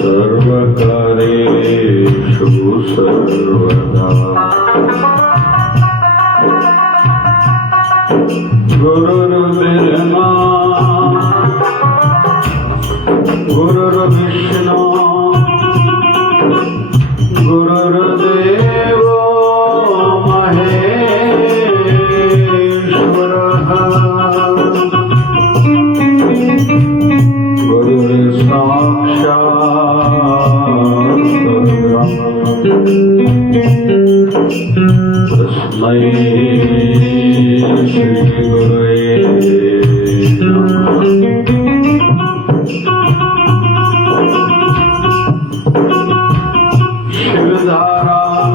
सर्वकार्येषु सर्वदा गुरुर्ब्रह्मा गुरुर्विष्णु गुरुर्देवो महेश्वरः गुरुर्साक्षात् तस्मै श्री गुरवे नमः।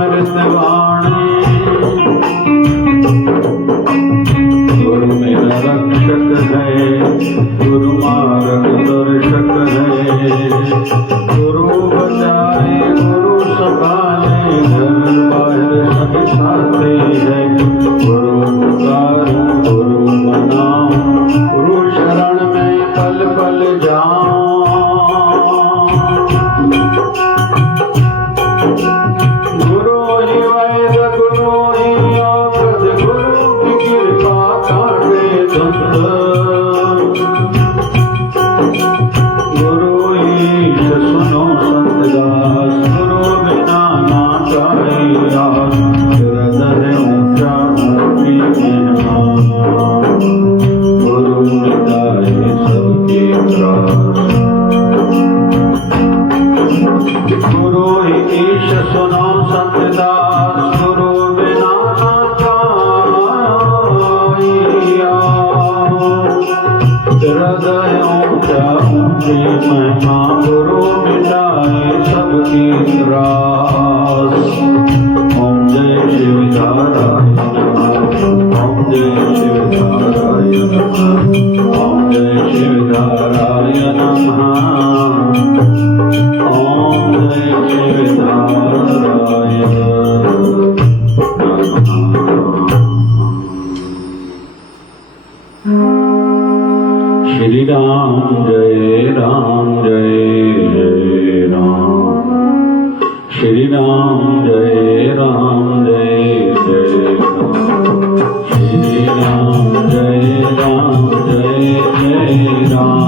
शिवधारामृतवाणी गुरु मेरा रक्षक है, गुरु मार्गदर्शक है, गुरु बचाए गुरु संभाले, घर बाहर सभी साथी है। गुरु पुकारो गुरु मनाओ, गुरु शरण में पल पल जाओ। गुरु ही वैद गुरु ही औषध, गुरु की कृपा काटे दंड। गुरु ईश सुनो संतदास, गुरु बिना ना जाए यार। हृदय ऊंचा धरती में गुरु मिटाए सबके त्रास। गुरु ही ईश सुनो संतदास, गुरु बिना ना जाए यार। हृदय ऊंचा ऊंची महिमा, गुरु मिटाए सबकी त्रास। ओम जय शिवधाराय नमः, ओम जय शिवधाराय नमः, ओम जय शिवधाराय नमः, ओम जय शिवधाराय नमः। श्री राम जय राम जय राम, श्री राम जय राम जय राम, श्री राम जय राम जय राम,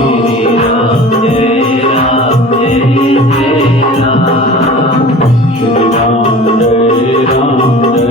श्री राम जय राम जय राम, श्री राम जय राम जय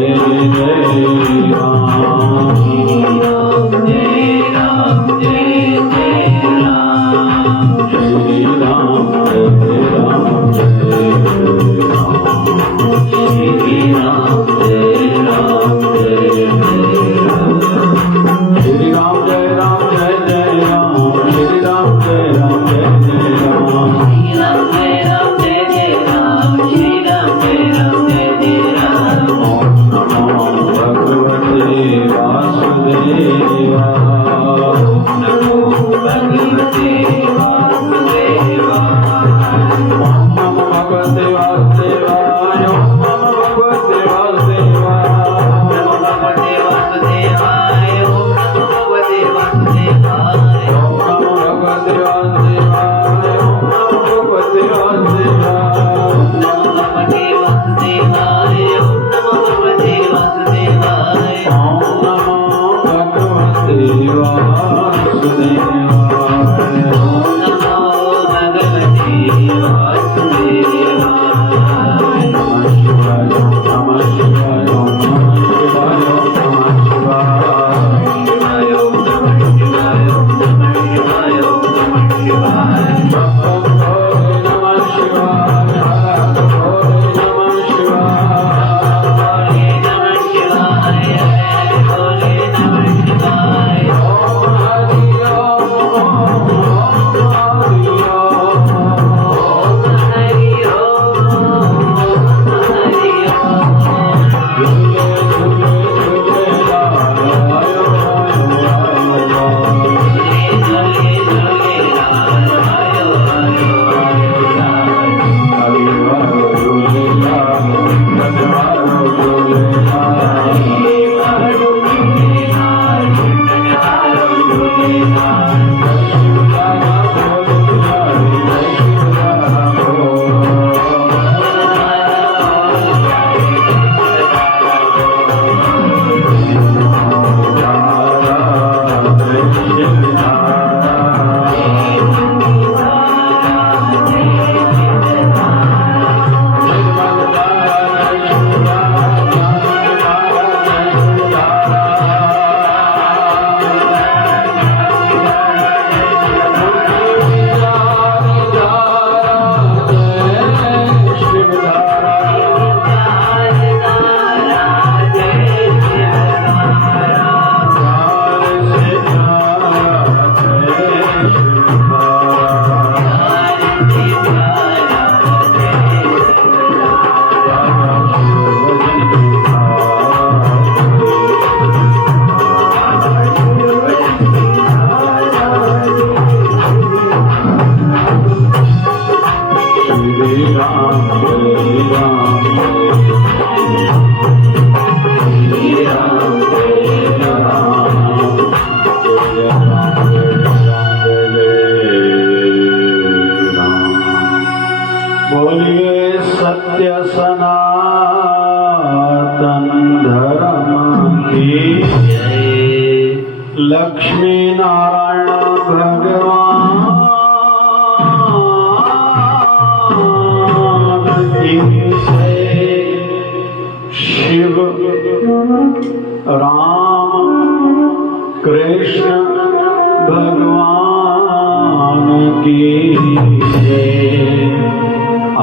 की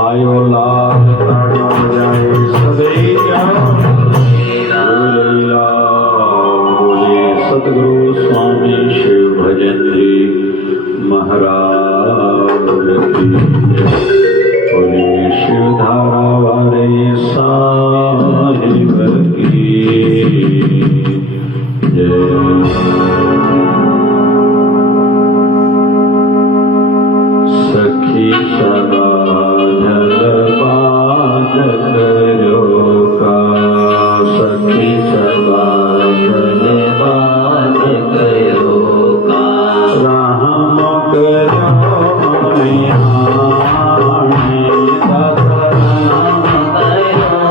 आयो लाल प्राणो जाए सदैव लीला बोले सतगुरु स्वामी शिव भजन जी महाराज की बोले शिव धारा वाले साहिब की जय। सखी सदा जलपान करो का सखी सदा जलपान करो का राम करो मैयाणी सतनाम करो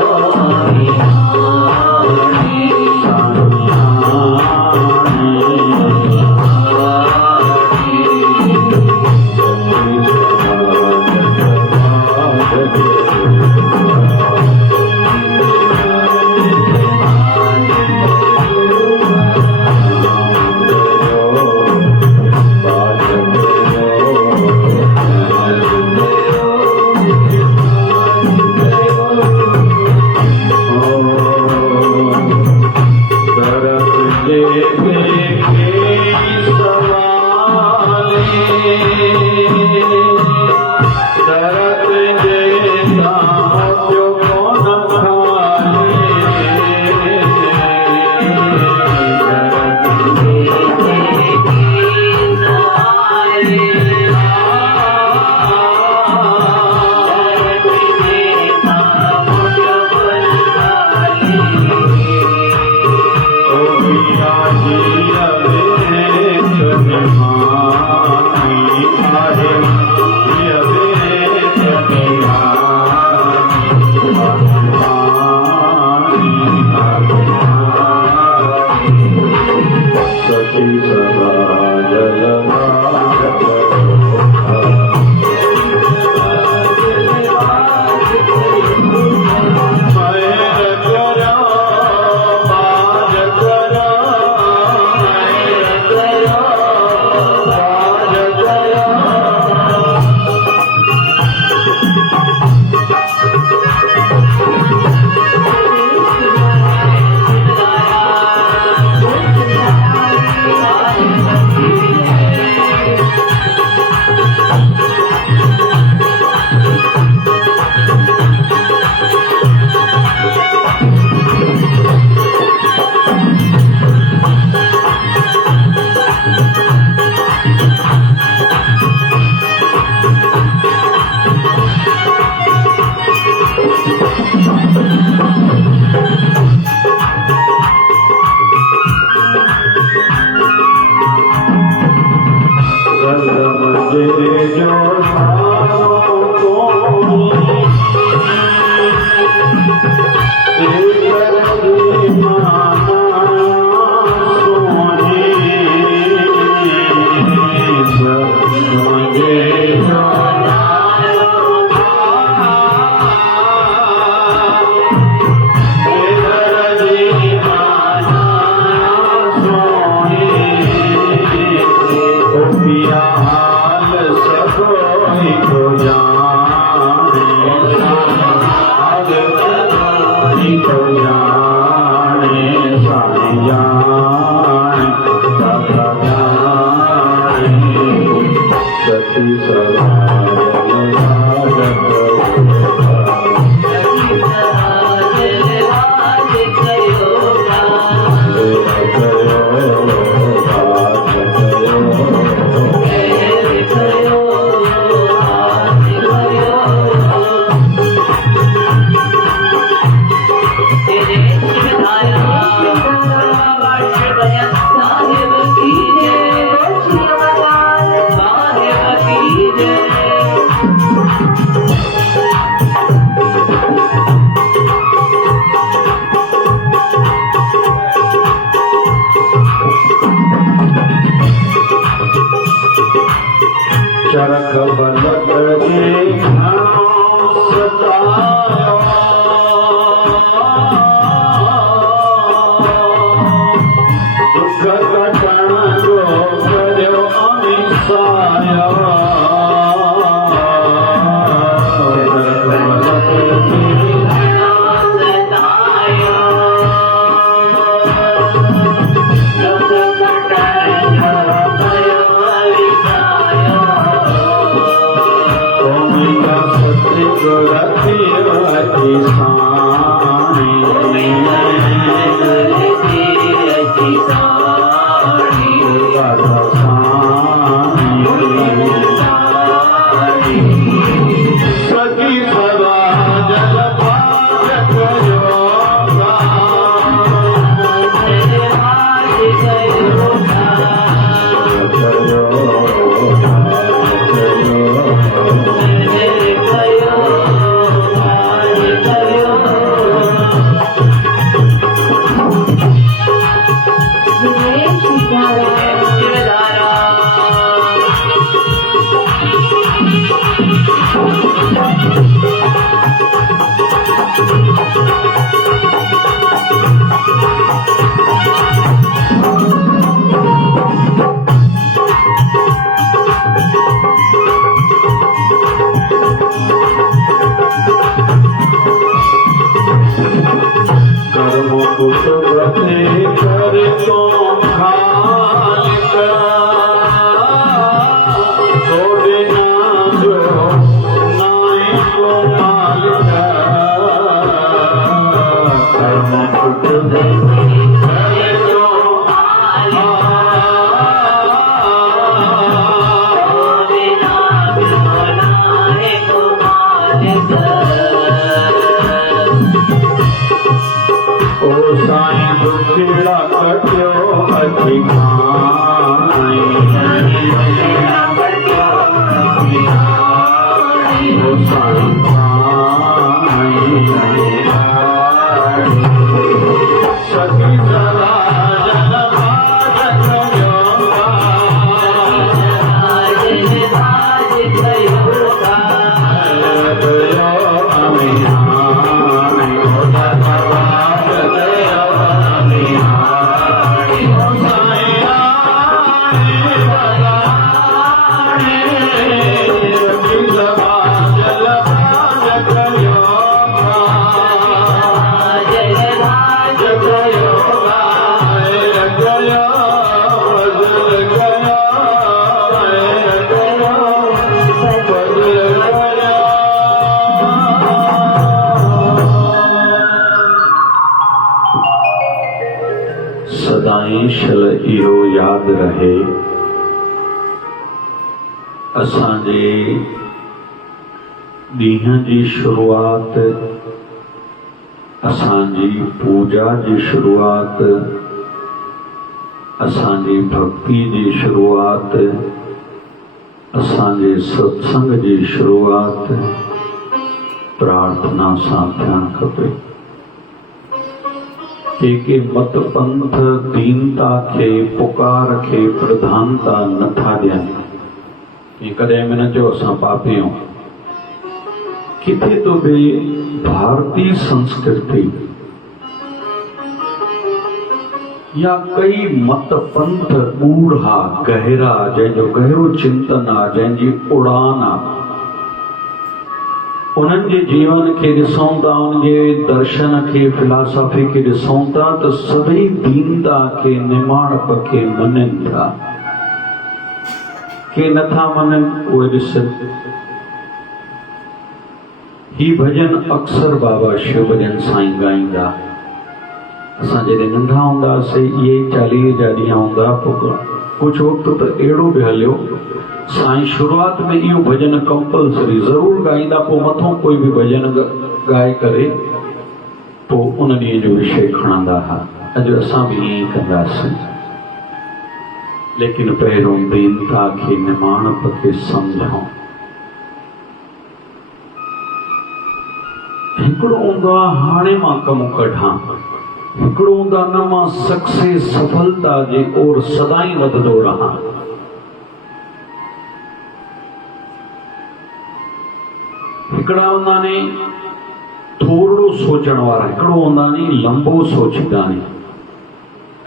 दुख कटण जो कर्यो अमिसाया सदाई शल इहो याद रहे असांजे ॾींहं जी शुरूआत, असांजी पूजा जी शुरूआत, असांजी भक्ति जी शुरूआत, असांजे सत्संग जी शुरूआत प्रार्थना सां थियणु खपे। के मत पंथ दीनता खे पुकार खे प्रधानता नथा ॾियनि। कॾहिं में न चयो असां पापी आहियूं। किथे तो बि भारतीय संस्कृति या कई मत पंथ ॻूढ़ा गहरा, जंहिंजो गहरो चिंतन आहे, जंहिंजी उड़ान आहे, उन्हनि जे जीवन खे ॾिसूं था, उनजे दर्शन खे, फिलासफी खे ॾिसूं था त सभई दीनता खे, निमाणप खे मञनि था। के नथा मञनि उहे ॾिसनि। ही भजन अक्सर बाबा शिव भजन साईं गाईंदा। असां जॾहिं नंढा हूंदासीं, इहे 40 जा ॾींहं हूंदा, कुझु वक़्तु त अहिड़ो बि हलियो साईं शुरूआत में इहो भजन कंपलसरी ज़रूर गाईंदा, पोइ मथों कोई बि भजन गाए करे पोइ उन ॾींहं जो विषय खणंदा हुआ। अॼु असां बि ईअं ई कंदासीं, लेकिन पहिरियों दीनता खे, निमाणप खे सम्झूं। हिकिड़ो हूंदो आहे हाणे मां कमु कढां, हिकिड़ो हूंदो आहे न मां सक्सेस, सफलता जे ओर सदाई वधंदो रहां। हिकिड़ा हूंदा नी थोरो सोचण वारा, हिकिड़ो हूंदा नी लंबो सोचींदा नी।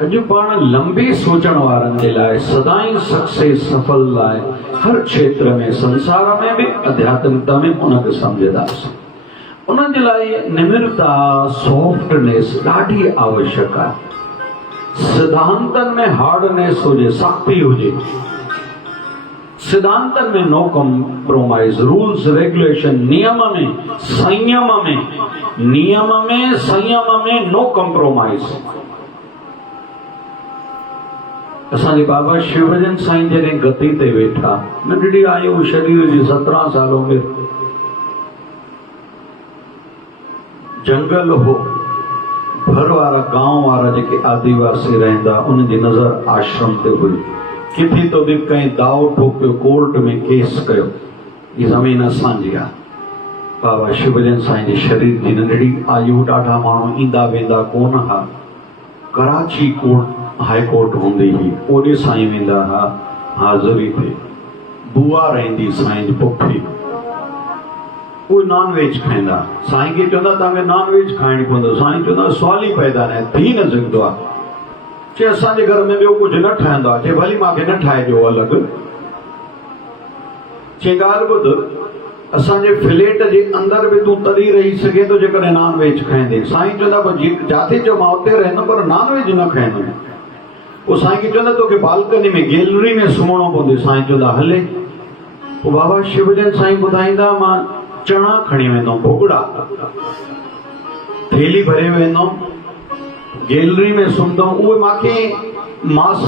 अॼु पाण लंबे सोचण वारनि जे लाइ सदाई सक्सेस, सफल लाइ हर क्षेत्र में, संसार में बि, आध्यात्मिकता में उनखे सम्झंदासीं। उन्हनि जे लाइ निमिरता, सॉफ्टनेस ॾाढी आवश्यक आहे। सिद्धांतनि में हार्डनेस हुजे, सख्ती हुजे। सिद्धांतन में नो कॉम्प्रोमाइज, रूल्स रेगुलेशन, नियम में संयम में, नियम में संयम में नो कॉम्प्रोमाइज। असांजे बाबा शिवभजन साईं जॾहिं गति ते वेठा, नंढड़ी आयु शरीर जी 17 साल उमिरि, जंगल हो, भर वारा गांव वारा जेके आदिवासी रहंदा, उन जी नज़र आश्रम ते हुई। किथे तो बि कंहिं दाव ठोकियो, कोर्ट में केस कयो, ही ज़मीन असांजी आहे। बाबा शिवभजन साईं जे शरीर जी नंढड़ी आयु, ॾाढा माण्हू ईंदा वेंदा कोन हुआ। कराची कोर्ट, हाई कोर्ट हूंदी हुई, ओॾे साईं वेंदा हुआ हाज़िरी ते। बुआ रहंदी साईं जी पुफी, उहे नॉन वेज खाईंदा। साईं खे चवंदा तव्हांखे नॉन वेज खाइणी पवंदो। साईं चवंदा सवाल ई पैदा न, थी न सघंदो आहे। चए असांजे घर में ॿियो कुझु न ठहंदो आहे। चए भली मूंखे न ठाहे ॾियो अलॻि। चए ॻाल्हि ॿुध, असांजे फ्लैट जे अंदरि बि तूं तरी रही सघे थो जेकॾहिं नॉन वेज खाईंदे। साईं चवंदा पोइ जिथे चओ मां उते रहंदुमि, पर नॉन वेज न खाईंदुमि। पोइ साईं खे चवंदा तोखे बालकनी में, गैलरी में सुम्हणो पवंदो। साईं चवंदा हले। पोइ बाबा शिवजन साईं ॿुधाईंदा, मां चणा खणी वेंदुमि, भुॻड़ा थेली भरे वेंदुमि, गैलरी में सुम्हंदुमि। उहे मूंखे मांस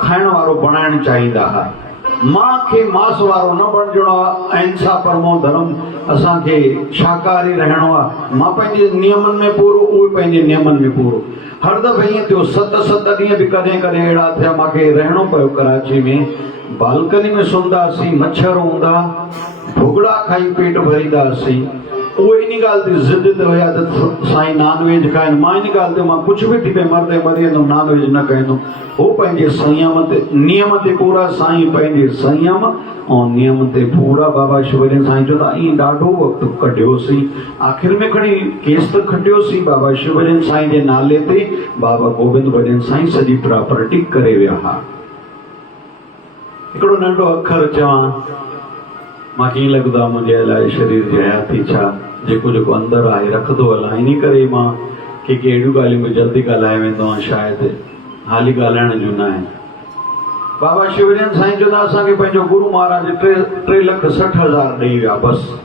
खाइण वारो बणाइण चाहींदा हुआ। मूंखे मांस वारो न बणजणो आहे। अहिंसा परमो धर्म, असांखे शाकाहारी रहणो आहे। मां पंहिंजे नियमनि में पूरो, उहे पंहिंजे नियमनि में पूरो। हर दफ़े ईअं थियो, 7 ॾींहं बि कॾहिं कॾहिं अहिड़ा थिया मूंखे रहणो पियो कराची में। बालकनी में सुम्हंदासीं, मच्छर हूंदा, भुगड़ा खाई पेट भरीदासीं। उहे इन ॻाल्हि ते ज़िद ते हुया त साईं नॉन वेज खाइनि। मां इन ॻाल्हि ते मां कुझु बि थी पे मरदे मरी वेंदुमि, नॉन वेज न खाईंदुमि। हो पंहिंजे संयम ते नियम ते पूरा, साईं पंहिंजे संयम ऐं नियम ते पूरा। बाबा शिवजन साईं चवंदा ईअं ॾाढो वक़्तु कढियोसीं, आख़िर में खणी केस त खटियोसीं बाबा शिवजन साईं जे नाले ते। बाबा गोबिंद भजन साईं सॼी प्रॉपर्टी करे विया हा। हिकिड़ो नंढो अखर चवां, मां कीअं लॻंदो आहे मुंहिंजे अलाए शरीर जी हयाती छा, जेको जेको अंदरि आहे रखंदो हलां। इन करे मां के अहिड़ियूं ॻाल्हियूं में जल्दी ॻाल्हाए वेंदो आहियां, शायदि हाली ॻाल्हाइण जूं न आहिनि। बाबा शिवजन साईं चवंदा असांखे पंहिंजो गुरु महाराज 3,60,000 ॾेई विया बसि।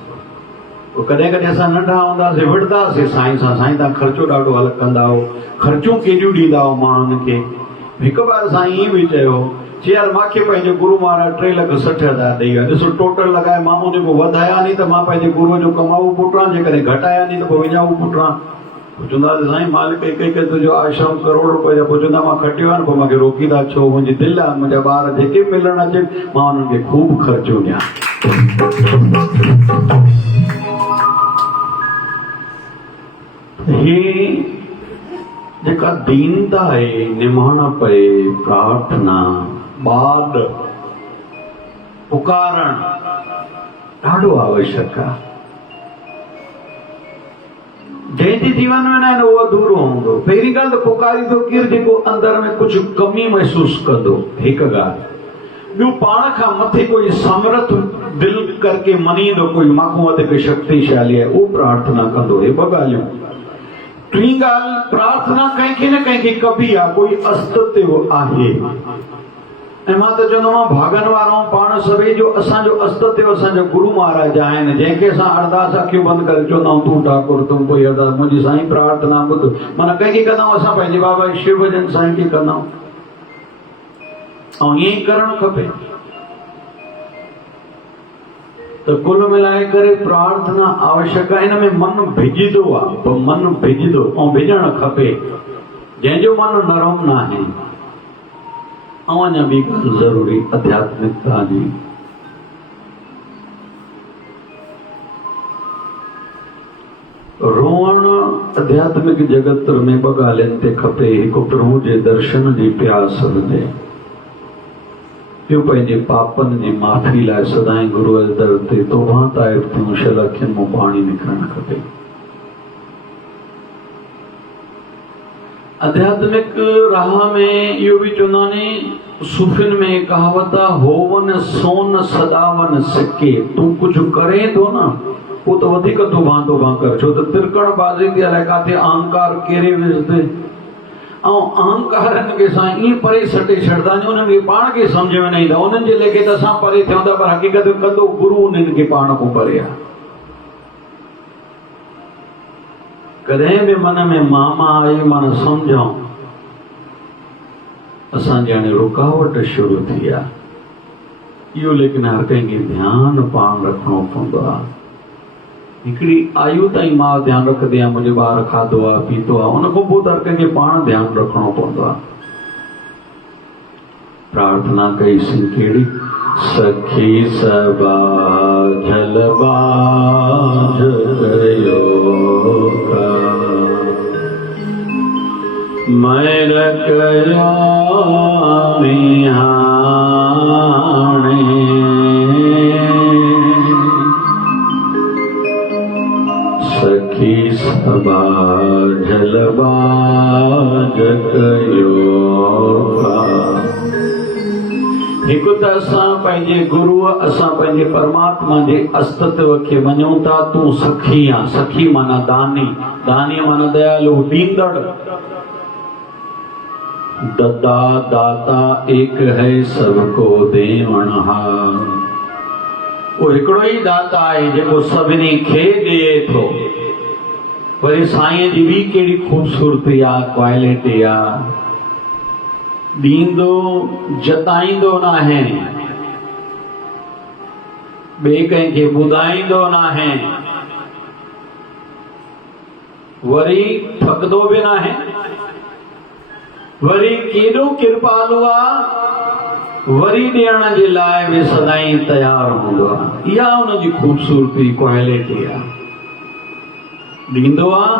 कॾहिं कॾहिं असां नंढा हूंदासीं विढ़ंदासीं साईं सां, साईं तव्हां ख़र्चो ॾाढो अलॻि कंदा हो, ख़र्चूं केॾियूं ॾींदा हो माण्हुनि खे। हिकु बार साईं ईअं बि चयो, चई यार मूंखे पंहिंजो गुरु महाराज 3,60,000 ॾेई विया। ॾिसो टोटल लॻाए मां उन को वधाया नहीं त मां पंहिंजे गुरुअ जो कमाऊ पुटां, जेकॾहिं घटाया नहीं त पोइ विञाऊ पुटां। चवंदासीं साईं मालिक हिकु तुंहिंजो आश्रम करोड़ रुपए जा। पोइ चवंदा मां खटियो आहे न, पोइ मूंखे रोकींदा छो? मुंहिंजी दिलि आहे, मुंहिंजा ॿार जेके मिलण अचनि मां उन्हनि खे ख़ूब ख़र्चो ॾियां। ही जेका दीनता आहे, निमाणप आहे, प्रार्थना, ॿाॾ, पुकारण ॾाढो आवश्यक आहे। जंहिंजे जीवन में न आहे उहो अधूरो हूंदो। पहिरीं ॻाल्हि त पुकारींदो केरु जेको अंदर में कुझु कमी महसूस कंदो, हिकु ॻाल्हि। ॿियो पाण खां मथे कोई समर्थ दिलि करके मञींदो कोई मां वधीक शक्तिशाली आहे, उहो प्रार्थना कंदो। हे ॿ ॻाल्हियूं। टी ॻाल्हि, प्रार्थना कंहिंखे न कंहिंखे कबी आहे, कोई अस्तित्व आहे। ऐं मां त चवंदोमांव भागनि वारो पाण सभई जो असांजो अस्तित्व असांजो गुरु महाराज आहिनि, जंहिंखे असां अरदास अखियूं बंदि करे चवंदा आहियूं तूं ठाकुर तुम कोई अरदास, मुंहिंजी साईं प्रार्थना ॿुध। माना कंहिंखे कंदा आहियूं असां पंहिंजे बाबा शिवजन साईं खे कंदा आहियूं, ऐं ईअं ई करणु खपे। तो कुल मिलाए करे प्रार्थना आवश्यक है। इनमें मन भिजदो आहे, तो मन भिजदो ऐं भिजण खपे। जंहिंजो मन नरम न आहे। ऐं अञा ॿी ॻाल्हि ज़रूरी आध्यात्मिकता जी। रोअण आध्यात्मिक जगत में ॿ ॻाल्हियुनि ते खपे। हिकु प्रभु जे दर्शन जी प्यास हुजे, ॿियो पंहिंजे पापनि जी माफ़ी लाइ सदाईं गुरूअ जे दर ते तौबा ताइब थियूं, शल अखियुनि मां पाणी निकिरणु खपे। आध्यात्मिक राह में इहो बि चवंदा आहिनि, सूफ़ियुनि में कहावत आहे, होवन सोन सदावन सिके। तूं कुझु करे थो न, पोइ त वधीक तौबा कर, छो त तिरकण बाज़ी थी अलाए काथे अहंकार केरे विझदे। ऐं अहंकारनि खे असां ईअं परे सटे छॾंदा आहियूं, उन्हनि खे पाण खे सम्झ में न ईंदा। उन्हनि जे लेखे त असां परे थियूं था, पर हक़ीक़त कंदो गुरू उन्हनि खे पाण खां परे आहे। कॾहिं बि मन में मामा आई माना सम्झूं असांजी हाणे रुकावट शुरू थी आहे। इहो लेकिन हर कंहिंखे ध्यानु पाण रखिणो पवंदो आहे। हिकिड़ी आयु ताईं मां ध्यानु रखंदी आहियां, मुंहिंजो ॿार खाधो आहे पीतो आहे, उन खां पोइ त हर कंहिंखे पाण ध्यानु रखिणो पवंदो आहे। प्रार्थना कईसीं कहिड़ी, सखी सबा झलबाज कयो मैर कया निहाणे सखी सबा झलबाज कयो। हिकु त असां पंहिंजे गुरूअ, असां पंहिंजे परमात्मा जे अस्तित्व खे मञूं था। तूं सखी आहे, सखी माना दानी, दानी माना दयालु, ॾींदड़। ददा दाता एक है सबको देवनहार। वो हिकिड़ो ई दाता आहे जेको सभिनी खे ॾिए थो। वरी साईं जी बि कहिड़ी ख़ूबसूरती आहे, क्वालिटी आहे। ॾींदो जताईंदो न आहे, ॿिए कंहिंखे ॿुधाईंदो न आहे, वरी ठगदो बि न आहे। वरी केॾो कृपालु आहे, वरी ॾियण जे लाइ बि सदाईं तयारु हूंदो आहे। इहा हुनजी ख़ूबसूरती क्वालिटी आहे। ॾींदो आहे,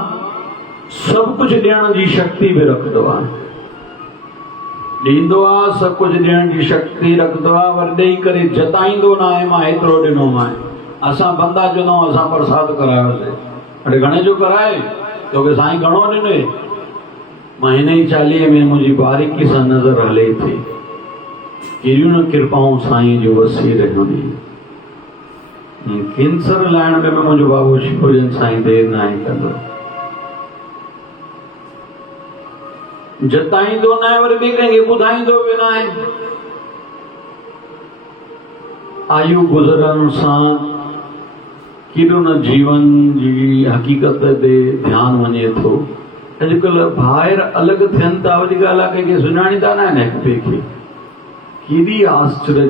सभु कुझु ॾियण जी शक्ति बि रखंदो आहे। ॾींदो आहे, सभु कुझु ॾियण जी शक्ति रखंदो आहे, वरी ॾेई करे जताईंदो न आहे मां हेतिरो ॾिनोमांइ। असां बंदा चवंदा असां प्रसाद करायोसीं, अड़े घणे जो कराए, तोखे साईं घणो ॾिने? मां हिन ई चालीहे में मुंहिंजी बारीकी सां नज़र हले थी, कहिड़ियूं न कृपाऊं साईं जो वसी रहियूं आहिनि। कैंसर लाइण में मुंहिंजो बाबू शिवजन साईं देर न आहे कंदो, जताईंदो न आहे, वरी ॿिए कंहिंखे ॿुधाईंदो बि न आहे। आयु गुज़रण सां केॾो न जीवन जी हक़ीक़त ते ध्यानु वञे थो। अॼुकल्ह ॿाहिरि अलॻि थियनि था, वॾी ॻाल्हि आहे, कंहिंखे सुञाणींदा न आहिनि हिक ॿिए खे। केॾी आश्चर्य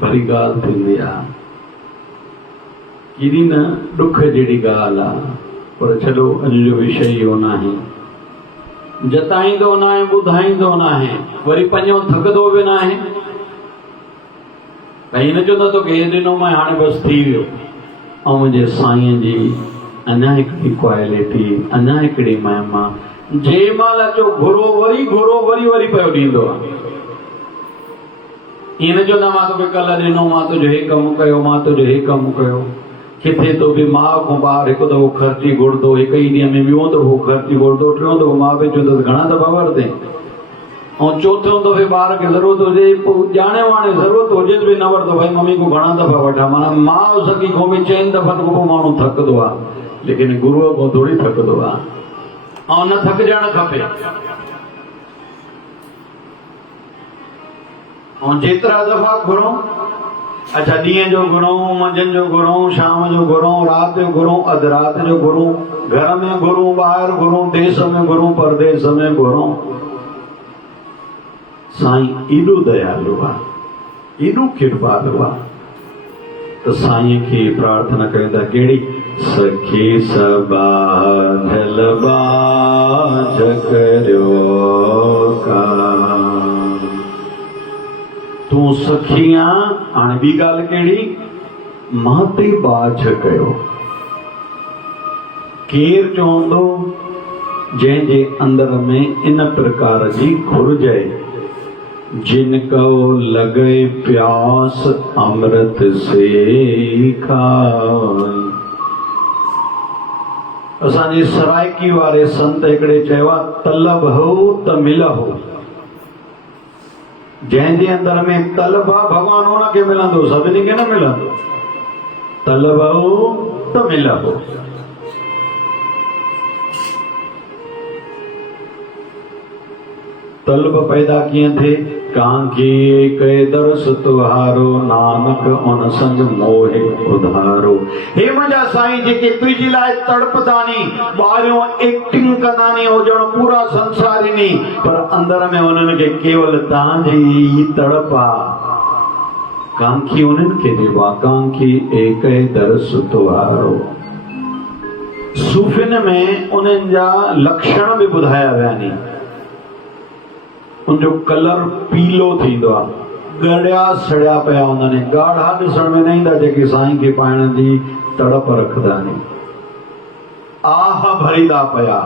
भरी ॻाल्हि थींदी आहे, केॾी न ॾुख जहिड़ी ॻाल्हि आहे। पर छॾो, अॼु जो विषय इहो न आहे। जताईंदो न आहे, ॿुधाईंदो न आहे, वरी पंहिंजो थकंदो बि न आहे। भई न चवंदो तोखे हे ॾिनो मां, हाणे बसि थी वियो। ऐं मुंहिंजे साईं जी अञा हिकिड़ी क्वालिटी, अञा हिकिड़ी महिमा, जंहिं महिल अचो घुरो, वरी घुरो, वरी वरी पियो ॾींदो आहे। ईअं न चवंदा मां तोखे कल्ह ॾिनो, मां तुंहिंजो हे कमु कयो, मां तुंहिंजो हे कमु कयो। किथे तो बि माउ खां ॿार हिकु दफ़ो ख़र्ची घुरंदो, हिकु ई ॾींहं में ॿियों दफ़ो ख़र्ची घुरंदो, टियों दफ़ो माउ पीउ चवंदो घणा दफ़ा वरिते, ऐं चोथों दफ़े ॿार खे ज़रूरत हुजे, पोइ ॼाणे वाणे ज़रूरत हुजे बि न वरितो, भई मम्मी को घणा दफ़ा वठां। माना माउ सखी खां बि 4 दफ़नि खां पोइ माण्हू थकंदो आहे, लेकिन गुरूअ खां थोरी थकंदो आहे। ऐं न थकिजणु खपे। ऐं जेतिरा दफ़ा घुरूं, अच्छा ॾींहं जो घुरूं, मंझंदि जो घुरूं, शाम जो घुरूं, राति जो घुरूं, अधु राति जो घुरूं, घर में घुरूं, ॿाहिरि घुरूं, देश में घुरूं, परदेश में घुरूं, साईं एॾो दयालु आहे, एॾो कृपालु आहे। त साईं खे प्रार्थना कयूं था, कहिड़ी? सखी सबाझल बाझ करियो का, तूं सखी आं। हाणे ॿी ॻाल्हि कहिड़ी? मां ते बाझ कयो। केरु चवंदो जंहिंजे अंदर में इन प्रकार जी घुर्ज आहे, जिनको लगे प्यास अमृत से खाए। असांजे सराइकी वारे संत हिकिड़े चयो आहे, तलब हो त मिलहो। जंहिंजे अंदर में तलब आहे, भॻवान हुनखे मिलंदो, सभिनी खे न मिलंदो। तलब हो त मिलहो। तलब पैदा कीअं थिए? कांकी एक दर्श तुहारो, नानक उन संग मोहे उधारो। हे मुंहिंजा साईं, जेके तुंहिंजे लाइ तड़पदानी, ॿाहिरियों एक्टिंग कंदानी हुजण पूरा संसारिनी, पर अंदर में उन्हनि खे केवल तव्हांजी तड़प आहे। कांकी उन्हनि खे ॾिबो आहे, कांकी एक दर्श तुहारो। सूफ़िन में उन्हनि जा लक्षण बि ॿुधाया विया आहिनि। उनजो कलर पीलो थींदो आहे, ॻड़िया सड़िया पिया हूंदा आहिनि, ॻाढ़ा ॾिसण में न ईंदा, जेके साईं खे पाइण जी तड़प रखंदा आहिनि। आह भरींदा पिया,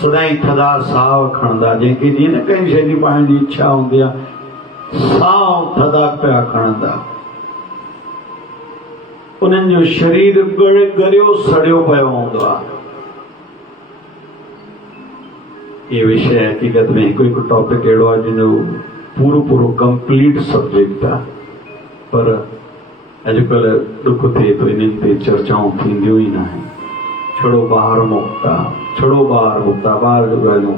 सदाईं थधा साह खणंदा, जंहिंखे जीअं न कंहिं शइ जी पाइण जी इच्छा हूंदी आहे, साह थधा पिया खणंदा। उन्हनि जो शरीर ॻरियो सड़ियो पियो हूंदो आहे। ये विषय हकीकत में हिकु हिकु टॉपिक अहिड़ो आहे जिनजो पूरो पूरो कंप्लीट सब्जेक्ट आहे, पर अॼुकल्ह ॾुख थिए थो इन्हनि ते चर्चाऊं थींदियूं ई न आहिनि। छड़ो ॿार मुक्ता, छड़ो ॿार मुक्ता, ॿार जो ॻाल्हियूं,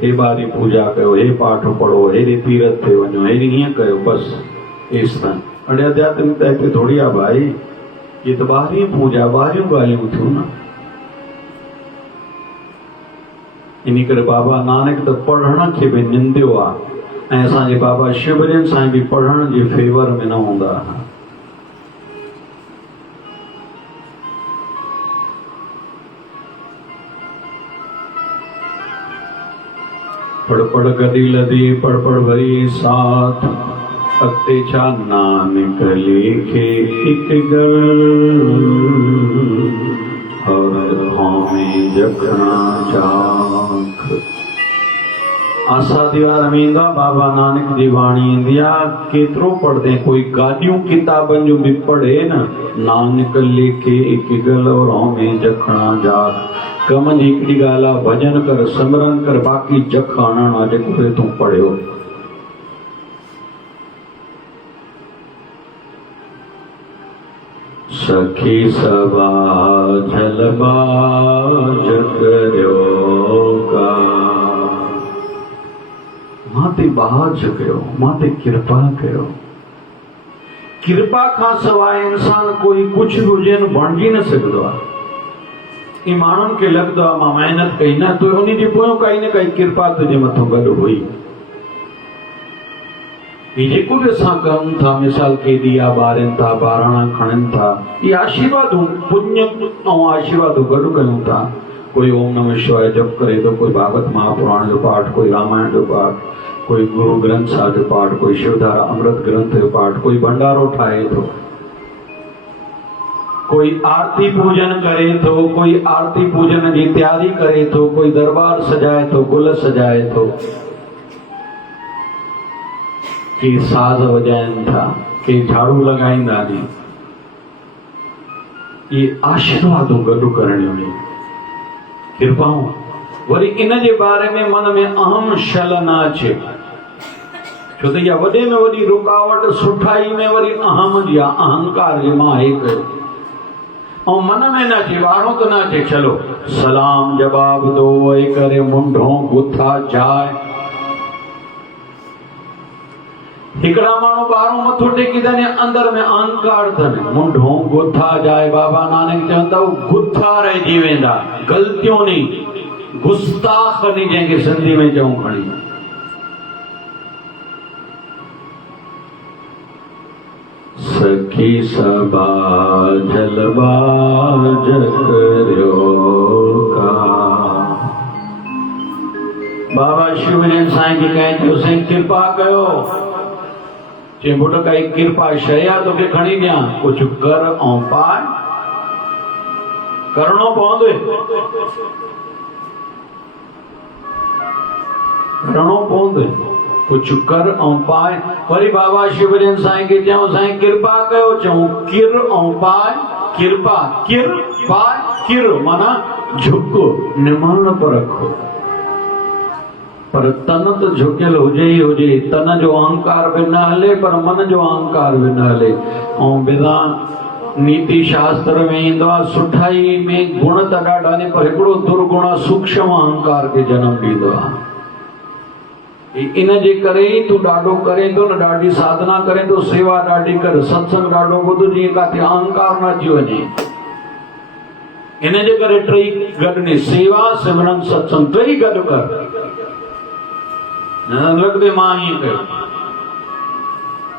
हे ॿार जी पूजा कयो, हे पाठ पढ़ो, हेॾे तीरथ ते वञो, हेॾे हीअं कयो, बसि एसि ताईं। हाणे आध्यात्मिकता हिते थोरी आहे भाई, ये त ॿाहिरी पूजा, ॿाहिरियूं ॻाल्हियूं थियूं न। इन करे बाबा नानक त पढ़ण खे बि निंदियो आहे, ऐं असांजे बाबा शिवजन साईं बि पढ़ण जे फेवर में न हूंदा। पढ़ पढ़ गदी लदी पढ़ पढ़ भरी साथ अगते छा नानक लेखे एक गल और हमें जखना चाख। आसा दीवार में ईंदा बाबा नानक जी वाणी ईंदी आहे केतिरो पढ़दे कोई गाॾियूं किताबनि जो बि पढ़े न नानक लेखे एक गल और हमें जखना चाख। कम जी हिकिड़ी ॻाल्हि आहे भॼन कर सिमरन कर बाक़ी जख आणण आहे जेको तूं पढ़ियो। सखी सभा झलबाज करियो का माते बाज कयो माते कृपा कयो। कृपा खां सवाइ इंसान कोई कुछ हुजे न बणिजी न सघंदो आहे। ई माण्हुनि खे लॻंदो आहे मां महिनत कई न तूं उन जी पोयों काई न काई कृपा तुंहिंजे मथां गॾु हुई। ही जेको बि असां कयूं था मिसाल के ॾीआ ॿारनि था ॿाराणा खणनि था इहे आशीर्वादूं पुण्य ऐं आशीर्वादूं गॾु कयूं था। कोई ओम नमः शिवाय जप करे थो कोई भागवत महापुराण जो पाठ कोई रामायण जो पाठ कोई गुरु ग्रंथ साहिब जो पाठ कोई शिवधारा अमृत ग्रंथ जो पाठ कोई भंडारो ठाहे थो कोई आरती पूजन करे थो कोई आरती पूजन की तैयारी करे थो कोई दरबार सजाए थो गुल सजाए थो के साज वजाइनि था के झाड़ू लगाईंदा नी। ये आशीर्वादों गॾु करणियूं आहिनि कृपाऊं। वरी इन जे बारे में मन में अहम शल न अचे छो त इहा वॾे में वॾी रुकावट सुठाई में वरी अहम जी आहे अहंकार जे मां हे कयो और मन में न अचे वाणो तो न अचे चलो सलाम जवाब दो वही करे मुंडो गुथा जाए। हिकड़ा माण्हू ॿाहिरों मथो टेकी अथनि अंदर में अहंकार अथनि मुंडो गुथा जाए। बाबा नानक चवंदा गुथा रहिजी वेंदा ग़लतियों नहीं गुस्ताख नहीं जंहिंखे सिंधी में चऊं खणी। सखी सभा झलबाज करियो का। बाबा शिवजन साईं खे कहे थो साईं कृपा कयो चे पुट काई कृपा शइ आहे तोखे खणी ॾियां कुझु कर ऐं पाए करणो पवंदो करणो पवंदो कुछ कर ऐं पाए। वरी बाबा शिवजन साईं खे चयूं साईं कृपा कयो चऊं किर ऐं पाए कृपा किर पाए किर माना झुक निमाण पर रखो पर तन तो झुकियल हुजे ही हुजे तन जो अहंकार भी न हले पर मन जो अहंकार भी न हले। ऐं बिना नीति शास्त्र में ईंदो आहे सुठाई में गुण त ॾाढा ने पर हिकिड़ो दुर्गुण सूक्ष्म अहंकार खे जनम ॾींदो आहे। इन जे करे ही तू ॾाढो करे थो न ॾाढी साधना करे थो सेवा ॾाढी कर सत्संग ॾाढो ॿुध जीअं काथे अहंकार न अची वञे। इन जे करे टई गॾु ने सेवा सिमरन सत्संग टई गॾु कर न लॻंदे मां हीअं कयो।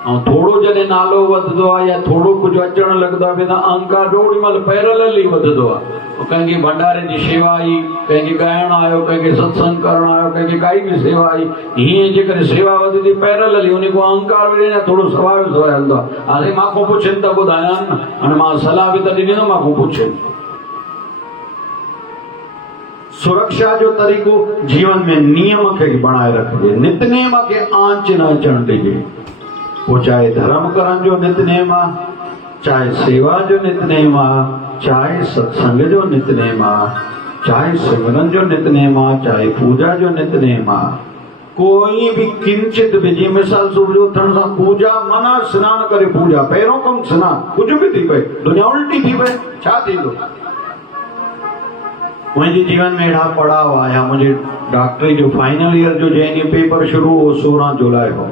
ऐं थोड़ो जॾहिं नालो वधंदो आहे या थोड़ो कुझु अचणु लॻंदो आहे त अहंकार ओॾी महिल पैरेलल ई वधंदो आहे। कंहिंखे भंडारे जी सेवा आई कंहिंखे ॻाइणु आयो कंहिंखे सत्संग करणु आयो कंहिंखे काई बि सेवा आई हीअं जेकॾहिं सेवा वधंदी पैरेलल ई उन को अहंकार बि ॾिने थोरो सवाइ सवाइ हलंदो आहे। हाणे मांखो पुछनि त ॿुधायां न हाणे मां सलाह बि त ॾिनी न मांखो पुछनि। सुरक्षा जो तरीक़ो जीवन में नियम खे बणाए रखिजे नितनेम खे आंच न अचणु ॾिजे। वो चाहे धर्म करण जो नितनेम आहे चाहे सेवा जो नितनेम आहे चाहे सत्संग जो नितनेम आहे चाहे सिमरन जो नितनेम आहे चाहे पूजा जो नितनेम आहे। कोई भी किंचित भी जी मिसाल सुबुह जो उथण सां पूजा माना सनानु करे पूजा पहिरियों कमु सनानु कुझु बि थी पए दुनिया उल्टी थी पए छा थींदो। मुंहिंजे जीवन में अहिड़ा पड़ाव आया मुंहिंजे डॉक्टरी जो फाइनल ईयर जो जंहिं ॾींहुं पेपर शुरू हो 16 जुलाई हो।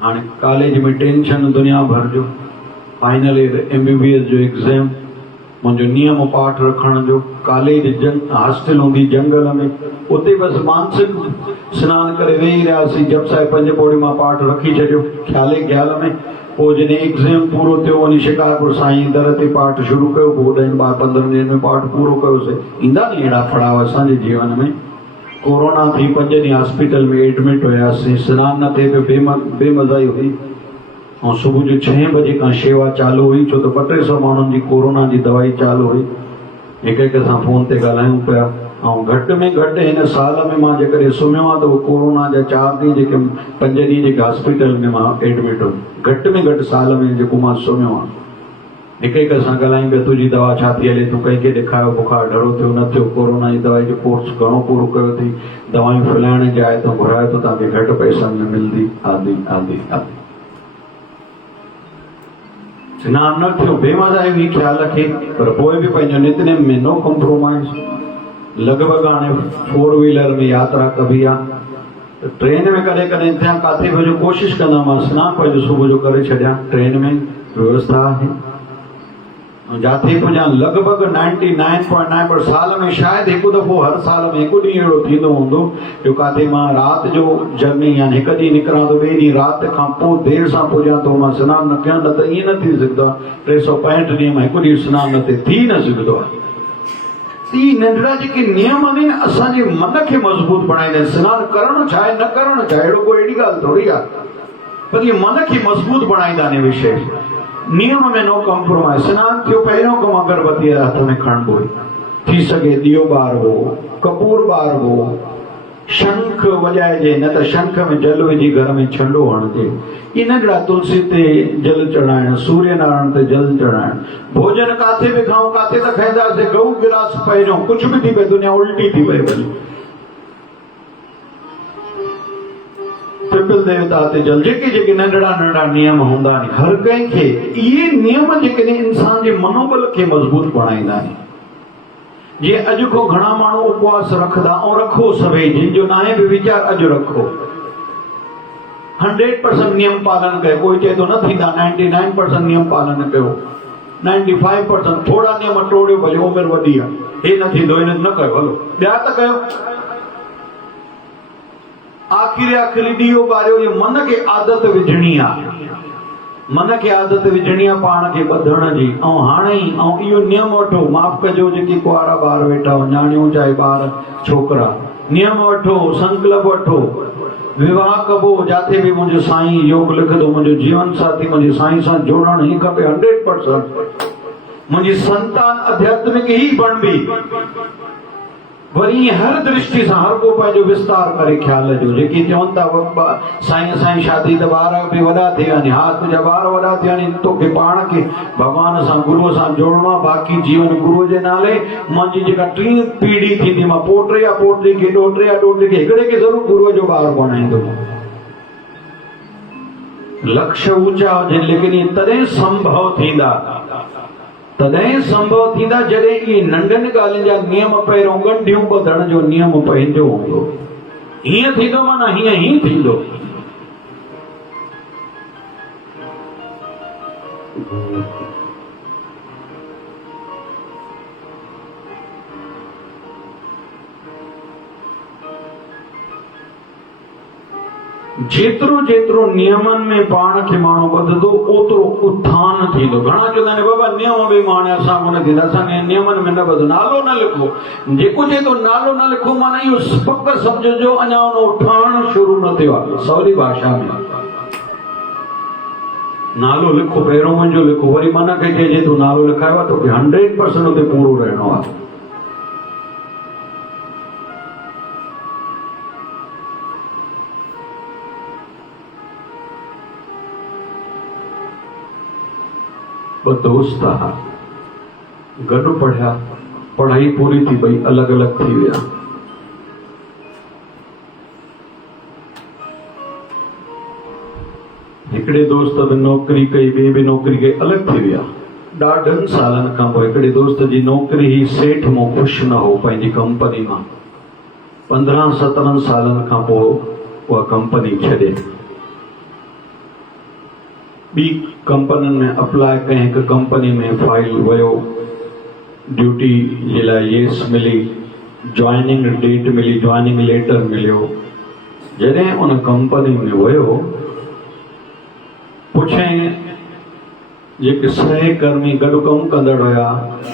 हाणे कॉलेज में टेंशन दुनिया भर जो फाइनल ईयर MBBS जो एग्ज़ाम मुंहिंजो नियम पाठ रखण जो कॉलेज हॉस्टल हूंदी जंगल में उते बसि मानसिक सनानु करे वेही रहियासीं जप साहिब 5 पौड़ी मां पाठ रखी छॾियो ख़्याल में। पोइ जॾहिं एग्ज़ाम पूरो थियो वञी शिकारपुर साईं दर ते पाठ शुरू कयो पोइ 10-15 ॾींहंनि में पाठ पूरो कयोसीं। ईंदा नी अहिड़ा पड़ाव असांजे जीवन में कोरोना थी 5 ॾींहं हॉस्पिटल में एडमिट हुयासीं। सनान न थे पियो, बेमज़ाई हुई। ऐं सुबुह जो 6 बजे खां शेवा चालू हुई, छो त 200-300 माण्हुनि जी कोरोना जी दवाई चालू हुई। हिक सां फोन ते ॻाल्हायूं पिया। ऐं घटि में घटि हिन साल में मां जेकॾहिं सुम्हियो आहियां त उहो कोरोना जा 4 ॾींहं जेके 5 ॾींहं जेके हॉस्पिटल में मां एडमिट हुयुमि, घटि में घटि साल में जेको मां सुम्हियो आहियां। हिक सां ॻाल्हायूं पिया, तुंहिंजी दवा छा थी हले, तूं कंहिंखे ॾेखारियो, बुखार ढरो थियो न थियो, कोरोना जी दवाई जो कोर्स घणो पूरो कयो अथई, दवायूं फैलाइण जी आहे त घुरायो त तव्हांखे घटि पैसनि में मिलंदी, आदि आदि आदि। स्नान न थियो, बेमज़ाई हुई ख़्याल रखे, पर पोइ बि पंहिंजो नितनेम में नो कॉम्प्रोमाइज़। लॻभॻि हाणे 4 व्हीलर में यात्रा कबी आहे। ट्रेन में कॾहिं कॾहिं थिया किथे वञो, कोशिशि कंदा मां सनानु पंहिंजो सुबुह जो करे छॾियां। ट्रेन में व्यवस्था आहे, जाते पुॼां लॻभॻि 99.9, पर साल में शायदि हिकु दफ़ो, हर साल में हिकु ॾींहुं अहिड़ो थींदो हूंदो जो किथे मां राति जो जर्नी यानी हिकु ॾींहुं निकिरां थो, ॿिए ॾींहुं राति खां पोइ देरि सां पुॼां थो, मां सनानु न कयां, न त ईअं न थी सघंदो आहे। 365 ॾींहं मां हिकु ॾींहुं सनानु न थी न सघंदो आहे। ई नंढड़ा जेके नियम आहिनि असांजे मन खे मज़बूत बणाईंदा आहिनि। सनानु करणु छा आहे, न करणु छा आहे, अहिड़ो कोई अहिड़ी ॻाल्हि थोरी आहे, पर इहे मन खे मज़बूत बणाईंदा आहिनि विषय। नियम में नो कॉम्प्रोमाइज़। सनानु थियो, पहिरियों कमु अगरबत्ती हथ में खणबो, थी सघे ॾीओ ॿारबो, कपूर ॿारबो, शंख वॼाइजे, न त शंख में जल विझी घर में छंडो हणिजे। इहे नंढड़ा तुलसी ते जल चढ़ाइण, सूर्य नारायण ते जल चढ़ाइण। भोजन काथे बि खाऊं, काथे त खाईंदासीं, गऊ गिलास पहिरियों, कुझु बि थी पए, दुनिया उल्टी थी पए वञे। पिपल देवता ते जल, जेके जेके नंढड़ा नंढड़ा नियम हूंदा आहिनि, हर कंहिंखे इहे नियम जेके इंसान जे मनोबल खे मज़बूत बणाईंदा आहिनि। जीअं अॼु खां घणा माण्हू उपवास रखंदा, ऐं रखो सभई, जिनजो न आहे बि वीचार अॼु रखो, 100% नियम पालन कयो। कोई चए थो न थींदा, 99% नियम पालन कयो, 95% थोड़ा नियम टोड़ियो, भले उमिरि वॾी आहे, हे न थींदो, हिन न कयो, हलो ॿिया त कयो। आखिरी ॾीओ ॿारियो। ये मन खे आदत विझणी आहे, मन खे आदत विझणी आहे पाण खे ॿधण जी। ऐं हाणे ई इहो नियम वठो, माफ़ कजो जेके कुआरा ॿार वेठा हो, न्याणियूं चाहे ॿार छोकिरा, नियम वठो, संकल्प वठो, विवाह कबो, जाते बि मुंहिंजो साईं योग लिखंदो, मुंहिंजो जीवन साथी मुंहिंजे साईं सां जोड़णु ई खपे 100%। मुंहिंजी संतान आध्यात्मिक ई बणबी। वरी हर दृष्टि सां हर को पंहिंजो विस्तार करे ख्याल जो। जेके चवनि था साईं असांजी शादी त ॿार बि वॾा थी वञे, हा तुंहिंजा ॿार वॾा थी वञे, तोखे पाण खे भॻवान सां गुरूअ सां जोड़णो आहे, बाक़ी जीवन गुरूअ जे नाले। मुंहिंजी जेका 3 पीढ़ी थींदी, मां पोटे या पोटी खे, ॾोटे या ॾोटे खे, हिकिड़े खे ज़रूरु गुरूअ जो ॿार बणाईंदो। लक्ष्य ऊंचा हुजनि, लेकिन इहे तॾहिं संभव थींदा, तॾहिं संभव थींदा जॾहिं इहे नंढनि ॻाल्हियुनि जा नियम पहिरियों ॻंढियूं ॿधण जो नियम पंहिंजो हूंदो। हीअं थींदो माना हीअं ई थींदो। जेतिरो जेतिरो नियमनि में पाण खे माण्हू ॿधंदो, ओतिरो उत्थान थींदो। घणा चवंदा आहिनि बाबा नियम बि माने असां कोन थींदा, असांखे नियमनि में न ॿधो, नालो न लिखो। जेको चए थो नालो न लिखो, माना इहो पक सम्झो अञा उन उठाइण शुरू न थियो आहे। सवली भाषा में नालो लिखो, पहिरियों मुंहिंजो लिखो, वरी मन खे चइजे तूं नालो लिखायो आहे, तोखे 100% उते पूरो रहणो आहे। ॿ दोस्त हुआ, गॾु पढ़िया, पढ़ाई पूरी थी वई, अलॻि अलॻि थी विया। हिकिड़े दोस्त बि नौकरी कई, ॿिए बि नौकरी कई, अलॻि थी विया। ॾाढनि सालनि खां पोइ हिकिड़े दोस्त जी नौकरी ही सेठ मां ख़ुशि न हो पंहिंजी कंपनी मां। 15-17 सालनि खां पोइ उहा कंपनी छॾे ॿी कंपनियुनि में अप्लाई कयईं। हिकु कंपनी में फाइल वियो, ड्यूटी जे लाइ येस मिली, जॉइनिंग डेट मिली, जॉइनिंग लेटर मिलियो। जॾहिं उन कंपनी में वियो, पुछईं जेके सहकर्मी गॾु कमु कंदड़ हुया,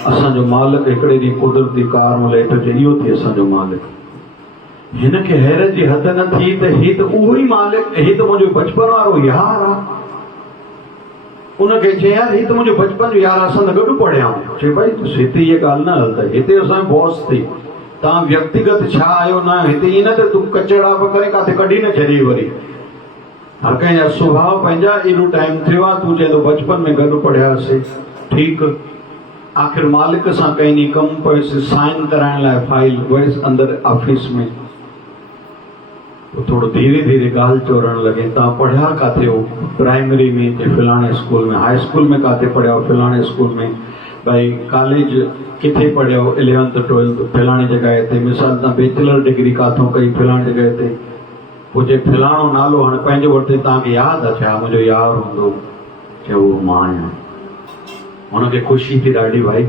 असांजो मालिक हिकिड़े ॾींहुं कुदरती कार में लेट चई, इहो थी असांजो मालिक। हिनखे हैरत जी हद न थी त ही त उहो ई मालिक, ही त मुंहिंजो बचपन वारो यार आहे। उनखे चई यार ही त मुंहिंजो बचपन जो यार, असां त गॾु पढ़िया आहियूं। चए भाई तूं हिते इहा ॻाल्हि न हल, त हिते असांजो बॉस थी, तव्हां व्यक्तिगत छा आहियो न, हिते ईअं न त तूं कचड़ा बि करे काथे कढी न छॾी वरी। हर कंहिंजा सुभाउ पंहिंजा, एॾो टाइम थियो आहे, तूं चए थो बचपन में गॾु पढ़ियासीं, ठीकु। आख़िर मालिक सां कई कमु पियोसि साइन कराइण लाइ फाइल, वयसि अंदरि ऑफिस में। थोड़ो धीरे धीरे ॻाल्हि चोरण लॻे, तव्हां पढ़िया काथे हो? प्राइमरी में, फलाणे स्कूल में। हाई स्कूल में काथे पढ़िया हो? फलाणे स्कूल में। भाई कॉलेज किथे पढ़िया हो? 11th 12th फलाणी जॻह ते। मिसाल तव्हां बैचलर डिग्री काथों कई? फलाणी जॻह ते। पोइ चए फलाणो नालो हाणे पंहिंजो वरिते, तव्हांखे यादि आहे छा? मुंहिंजो यार हूंदो। चए उहो मां आहियां। हुनखे ख़ुशी थी ॾाढी, भाई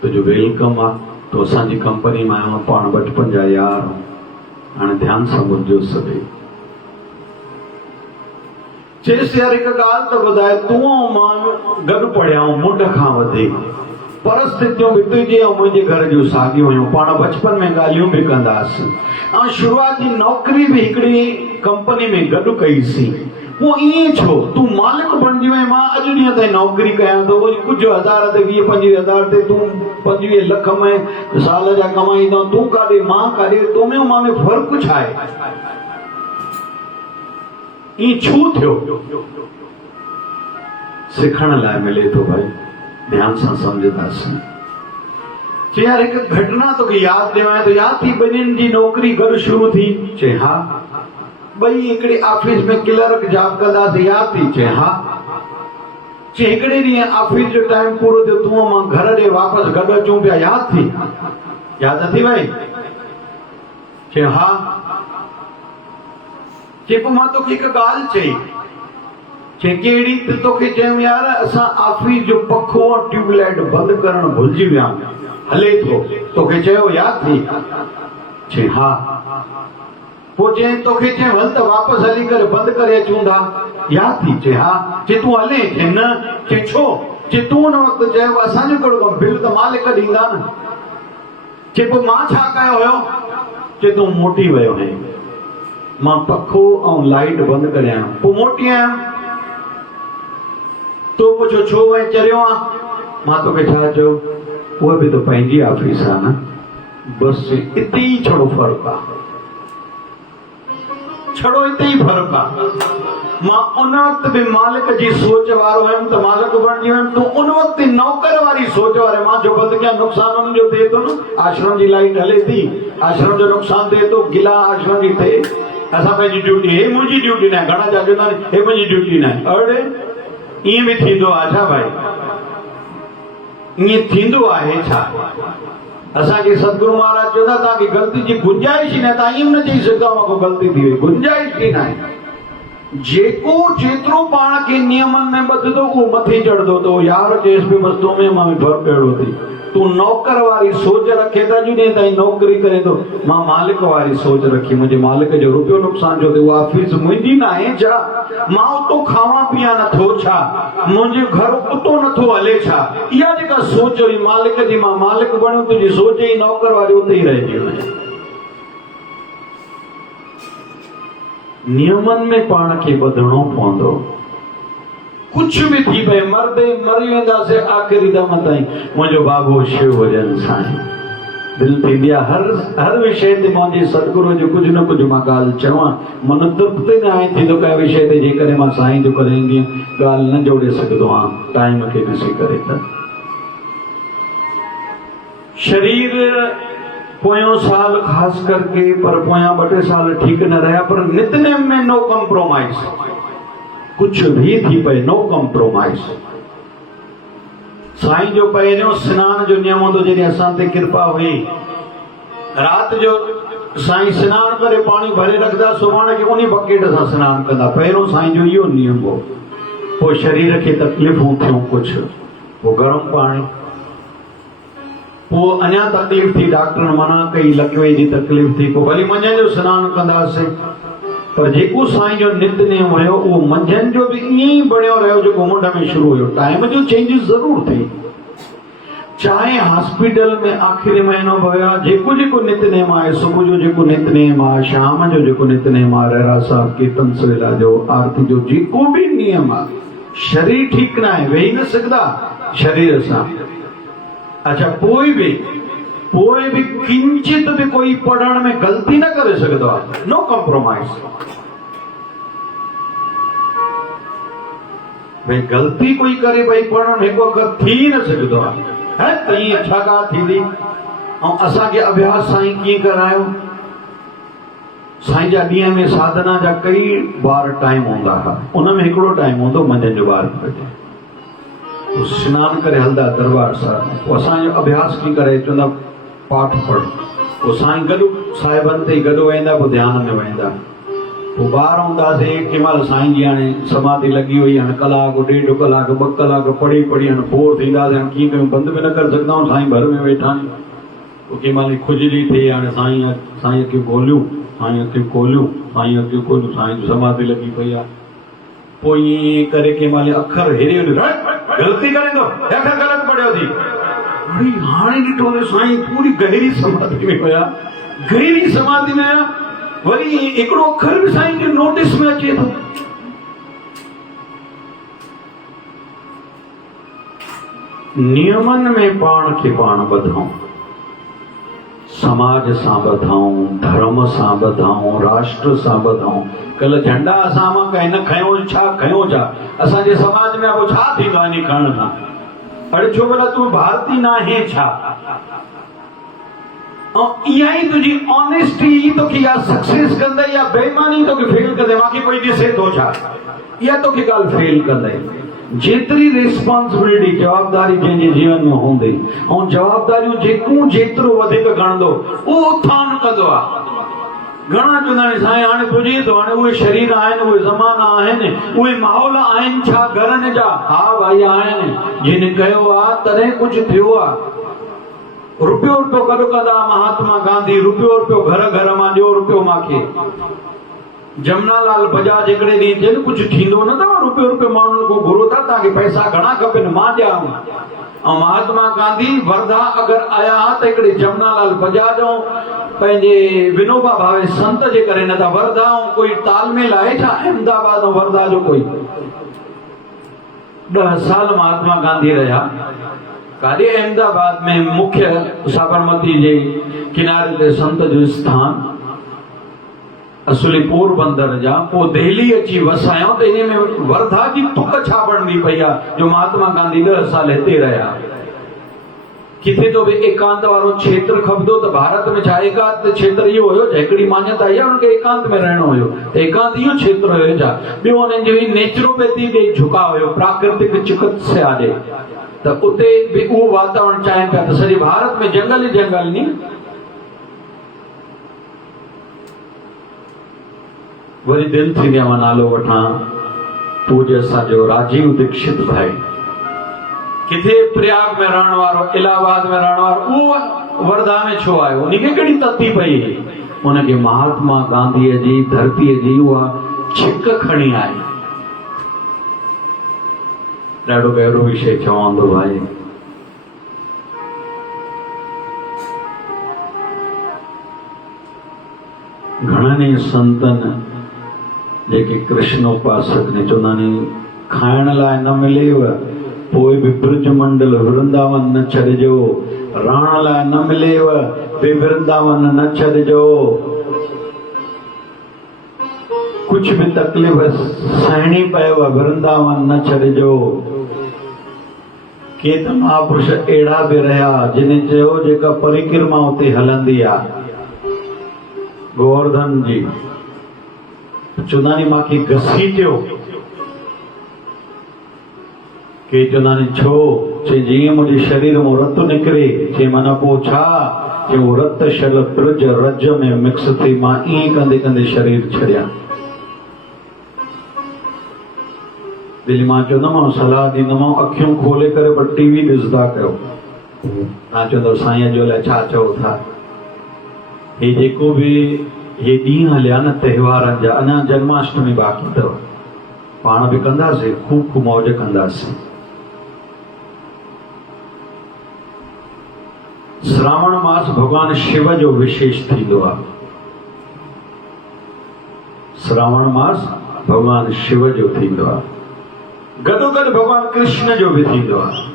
तुंहिंजो वेलकम आहे, तूं असांजी कंपनी में आयो, पाण बचपन जा यार आहियूं। हाणे ध्यान सां ॿुधजो सभई। चएसि यार हिकु ॻाल्हि त ॿुधाए, तूं ऐं मां गॾु पढ़िया आहियूं मुंड खां वधीक, परिस्थितियूं बि तुंहिंजे ऐं मुंहिंजे घर जूं साॻियूं हुयूं, पाण बचपन में ॻाल्हियूं बि कंदासीं, ऐं शुरूआती नौकरी बि हिकिड़ी कंपनी में गॾु कईसीं। पोइ ईअं छो तूं मालिक बणिजी वई? मां अॼु ॾींहं ताईं नौकरी कयां थो, वरी कुझु हज़ार ते 20-25 ते, तूं 25 लख में साल जा कमाईंदो, तूं काॾे मां काॾे, तो में मां में फ़र्क़ु छा आहे? ईअं छो थियो? सिखण लाइ मिले थो भाई, ध्यान सां सम्झंदासीं। चए यार हिकु घटना तोखे यादि ॾियां, तो यादि थी ॿिन्हिनि जी नौकरी गॾु शुरू थी? चए हा। ॿई हिकिड़ी ऑफिस में क्लर्क जॉब कंदासीं, यादि थी? चए हा। चए हिकिड़े ॾींहुं ऑफिस जो टाइम पूरो थियो, तूं मां घर ॾे वापसि गॾु अचूं पिया, यादि थी? यादि थी भाई? चए हा। चए पोइ मां तोखे हिकु ॻाल्हि चई। चए कहिड़ी? त तोखे चयूं यार असां ऑफिस जो पखो ऐं ट्यूबलाइट बंदि करणु भुलिजी विया, हले थो, तोखे चयो, यादि थी? चए हा। पोइ चए तोखे चए हल त वापसि हली करे बंदि करे अचूं था, यादि थी? चए हा। चए तूं हले? चए न। चए छो? चए तूं हुन वक़्तु चयो असांजो कहिड़ो कमु, बिल त मालिक ॾींदा न। चए पोइ मां छा कयो हुयो? चए तूं मोटी वियो आहीं, मां पखो ऐं लाइट बंदि करे आहियां, पोइ मोटी आहियां। तो पुछो छो वई चरियो आहे? मां तोखे छा चयो? उहा बि त पंहिंजी ऑफिस आहे न, बसि हिते ई छड़ो फ़र्क़ु आहे, छड़ो हिते ई फ़र्क़ु आहे। मां उन वक़्तु बि मालिक जी सोच वारो हुयमि त मालिक बणिजी वियुमि, तूं उन वक़्तु नौकर वारी सोच वारे। मां जो बंदि कयां, नुक़सानु उन्हनि जो थिए थो न। आश्रम जी लाइट हले थी, आश्रम जो नुक़सानु थिए थो, गिला आश्रम जी थिए, असां पंहिंजी ड्यूटी, हे मुंहिंजी ड्यूटी न आहे, घणा चवंदा आहिनि हे मुंहिंजी ड्यूटी न आहे। अड़े ईअं बि थींदो आहे छा भाई? ईअं थींदो आहे छा? असांखे सतगुरु महाराज चवंदा तव्हांखे ग़लती जी गुंजाइश ई न, तव्हां ईअं न चई सघंदा को ग़लती थी वई, गुंजाइश ई न आहे। जेको जेतिरो पाण खे नियमनि में ॿधंदो उहो मथे चढ़ंदो थो। यार चएसि पियो बसि तो में मां में फ़र्क़ु अहिड़ो थी, तूं नौकर वारी सोच रखे त अॼु ॾींहं ताईं नौकरी करे थो। मां मालिक वारी सोच रखी, मुंहिंजे मालिक जो रुपयो नुक़सानु जो थियो, उहा ऑफिस मुंहिंजी न आहे छा? मां उतो खावां पीआं नथो छा? मुंहिंजो घर उतो नथो हले छा? इहा जेका सोच हुई मालिक जी, मां मालिक बणियो, तुंहिंजी सोच ई नौकर वारी उते ई रहिजी वञे। नियमनि में पाण खे ॿधणो पवंदो। कुझु बि थी पए, मरदे मरी वेंदासीं आख़िरी दम ताईं मुंहिंजो बाबो शिव भॼन साईं। दिलि थींदी आहे हर विषय ते मुंहिंजे सतगुरू जो कुझु न कुझु मां ॻाल्हि चवां, मन तृप्ति न आहे थींदो कंहिं विषय ते जेकॾहिं मां साईं जो कॾहिं ॻाल्हि न जोड़े सघंदो आहियां टाइम खे ॾिसी करे। त शरीर पोयों साल ख़ासि करके, पर पोयां 2-3 साल ठीकु न रहिया, पर नितनेम में नो कॉम्प्रोमाइज़, कुझु भी थी पए नो कॉम्प्रोमाइज़। साईं जो पहिरियों सनान जो नियम हूंदो, जॾहिं असां ते कृपा हुई, राति जो साईं सनान करे पाणी भरे रखंदा, सुभाणे खे उन बकेट सां सनान कंदा। पहिरियों साईं जो इहो नियम हो। पोइ शरीर खे तकलीफ़ूं थियूं कुझु, पोइ गरम पाणी, पोइ अञा तकलीफ़ थी, डॉक्टर मना कई, लकवे जी तकलीफ़ थी, पोइ वरी मंझंदि जो सनानु कंदासीं। पर जेको साईं जो नितनेम हुयो उहो मंझंदि जो बि ईअं ई बणियो रहियो जेको मुंड में शुरू हुयो। टाइम जो चेंजिस ज़रूर थी, चाहे हॉस्पिटल में आखिरी महीनो भया जेको जेको नितनेम आहे, सुबुह जो जेको नितनेम आहे, शाम जो जेको नितनेम आहे, रहरा साहब कीर्तन सवेला जो, आरती जो, जेको भी नियम आहे, शरीर ठीक ना है, वेही न सघंदा शरीर सां। अच्छा, पोइ बि किंचित भी कोई पढ़ण में गलती न करे सघंदो आहे, नो कॉम्प्रोमाइज। भाई गलती कोई करे भाई पढ़ण में हिकु अखर थी न सघंदो आहे, तई छा का थींदी। ऐं असांखे अभ्यास साईं कीअं करायो, साईं जा ॾींहं में साधना जा कई बार टाइम हूंदा हुआ, उनमें हिकिड़ो टाइम हूंदो मंझंदि जो 12 बजे, सनानु करे हलंदा दरबार साहिब में। पोइ असांजो अभ्यास कीअं करे, चवंदा पाठ पढ़, पोइ साईं गॾु साहिबनि ते गॾु वेंदा, पोइ ध्यान में वेंदा। पोइ ॿार हूंदासीं, कंहिं महिल साईं जी हाणे समाधि लॻी हुई, हाणे कलाक 1.5 कलाक 2 कलाक पढ़ी हाणे बोर थींदासीं, हाणे कीअं कयूं, बंदि बि न करे सघंदा आहियूं, साईं घर में वेठा आहिनि। पोइ कंहिं महिल खुजली थिए, हाणे साईं खे ॻोल्हियूं, साईं खे खोलियूं, साईं खे खोलियूं, साईं जी समाधि लॻी पई आहे। पोइ ईअं करे कंहिं महिल अखर हेरे ग़लती करे थो, अखर ग़लति पढ़ियो थी, हाणे ॾिठो साईं पूरी गहरी समाधि में हुया, गहरी समाधि में हुया, वरी हिकिड़ो अखर बि साईं खे नोटिस में अचे थो। नियमन में पाण खे पाण ॿधाऊं, समाज सां ॿधाऊं, धर्म सां ॿधाऊं, राष्ट्र सां ॿधाऊं। कल झंडा असां मां कंहिं न खयो, छा खयो छा, असांजे समाज में पोइ छा थींदो आहे इन खणण सां? अरे छो भला तूं भारती न आहे छा? ऐं इहा ई तुंहिंजी ऑनेस्टी तोखे या सक्सेस कंदे या बेईमानी तोखे फेल कंदे, मूंखे कोई ॾिसे थो छा, इहा तोखे ॻाल्हि फेल कंदे। जेतिरी रिस्पॉन्सिबिलिटी जवाबदारी जंहिंजे जीवन में हूंदी, ऐं जवाबदारियूं जेतिरो वधीक खणंदो उहो उत्थान कंदो आहे। घणा चवंदा आहिनि साईं हाणे पुॼे थो, हाणे उहे शरीर आहिनि, उहे ज़माना आहिनि, उहे माहौल आहिनि छा घरनि जा? हा भाई आहिनि, जिन कयो आहे तॾहिं कुझु थियो आहे। रुपयो कॾो कंदा महात्मा गांधी, रुपयो घर घर मां ॾियो रुपयो मूंखे। जमनालाल बजाज हिकिड़े ॾींहुं चए कुझु थींदो न अथव, रुपयो माण्हुनि खां घुरो था, तव्हांखे पैसा घणा खपनि मां ॾियां। ऐं महात्मा गांधी वर्धा अगरि आया त हिकिड़े जमनालाल बजाज ऐं पंहिंजे विनोबा भावे संत जे करे न था। वर्धा ऐं कोई तालमेल आहे छा? अहमदाबाद ऐं वर्धा जो कोई 10 साल महात्मा गांधी रहिया काॾे? अहमदाबाद में मुख्य साबरमती जे किनारे ते संत जो स्थान, असली पोरबंदर जा। पोइ दिल्ली अची वसायो त इन में वर्धा जी तुक छा बनदी पई आहे जो महात्मा गांधी 10 साल हिते रहिया। किथे तो भी एकांत वारो क्षेत्र खपंदो त भारत में छा एकांत क्षेत्र इहो हुयो, हिकिड़ी मान्यता इहा उनखे एकांत में रहणो हुयो, त एकांत इहो क्षेत्र हुयो छा? ॿियो उन्हनि जो नेचुरोपैथी ॾे झुकाव हुयो, प्राकृतिक चिकित्सा ॾे, त उते बि उहो वातावरण चाहिनि पिया त सॼे भारत में जंगल ई जंगल नी। वरी दिल थी मां नालो वठां पूज्य असांजो राजीव दीक्षित भाई, किथे प्रयाग में रहण वारो, इलाहाबाद में रहण वारो, उहो वर्धा में छो आयो? उनखे कहिड़ी तती पई? उनखे महात्मा गांधीअ जी धरतीअ जी उहा छिक खणी आई। ॾाढो गहरो विषय चवंदो भाई। घणनि संतन जेके कृष्ण उपासक ने चवंदा आहिनि खाइण लाइ न मिलेव पोइ बि ब्रज मंडल वृंदावन न छॾिजो, रहण लाइ न मिलेव बि वृंदावन न छॾिजो, कुछ भी तकलीफ़ सहणी पएव वृंदावन न छॾिजो। के त महापुरुष अहिड़ा बि रहिया जिन चयो जेका परिक्रमा उते हलंदी आहे, गोवर्धन जी चवंदा आहिनि मूंखे घसीटियो। के चवंदा आहिनि छो? चई जीअं मुंहिंजे शरीर मां रतु निकिरे, चई माना पोइ छा? चई उहो रत शल ब्रज रज में मिक्स थी, मां ईअं कंदे कंदे शरीर छॾियां। दिलि मां चवंदोमांव सलाह ॾींदोमांव अखियूं खोले करे पर टीवी ॾिसंदा कयो। तव्हां चवंदव साईं जो लाइ छा चओ था? हे जेको बि हे ॾींहं हलिया न त्योहारनि जा, अञा जन्माष्टमी बाक़ी अथव, पाण बि कंदासीं, खूब मौज कंदासीं। श्रावण मास भगवान शिव जो विशेष थींदो आहे। श्रावण मास भगवान शिव जो थींदो आहे, गॾोगॾु भगवान कृष्ण जो भी थींदो आहे।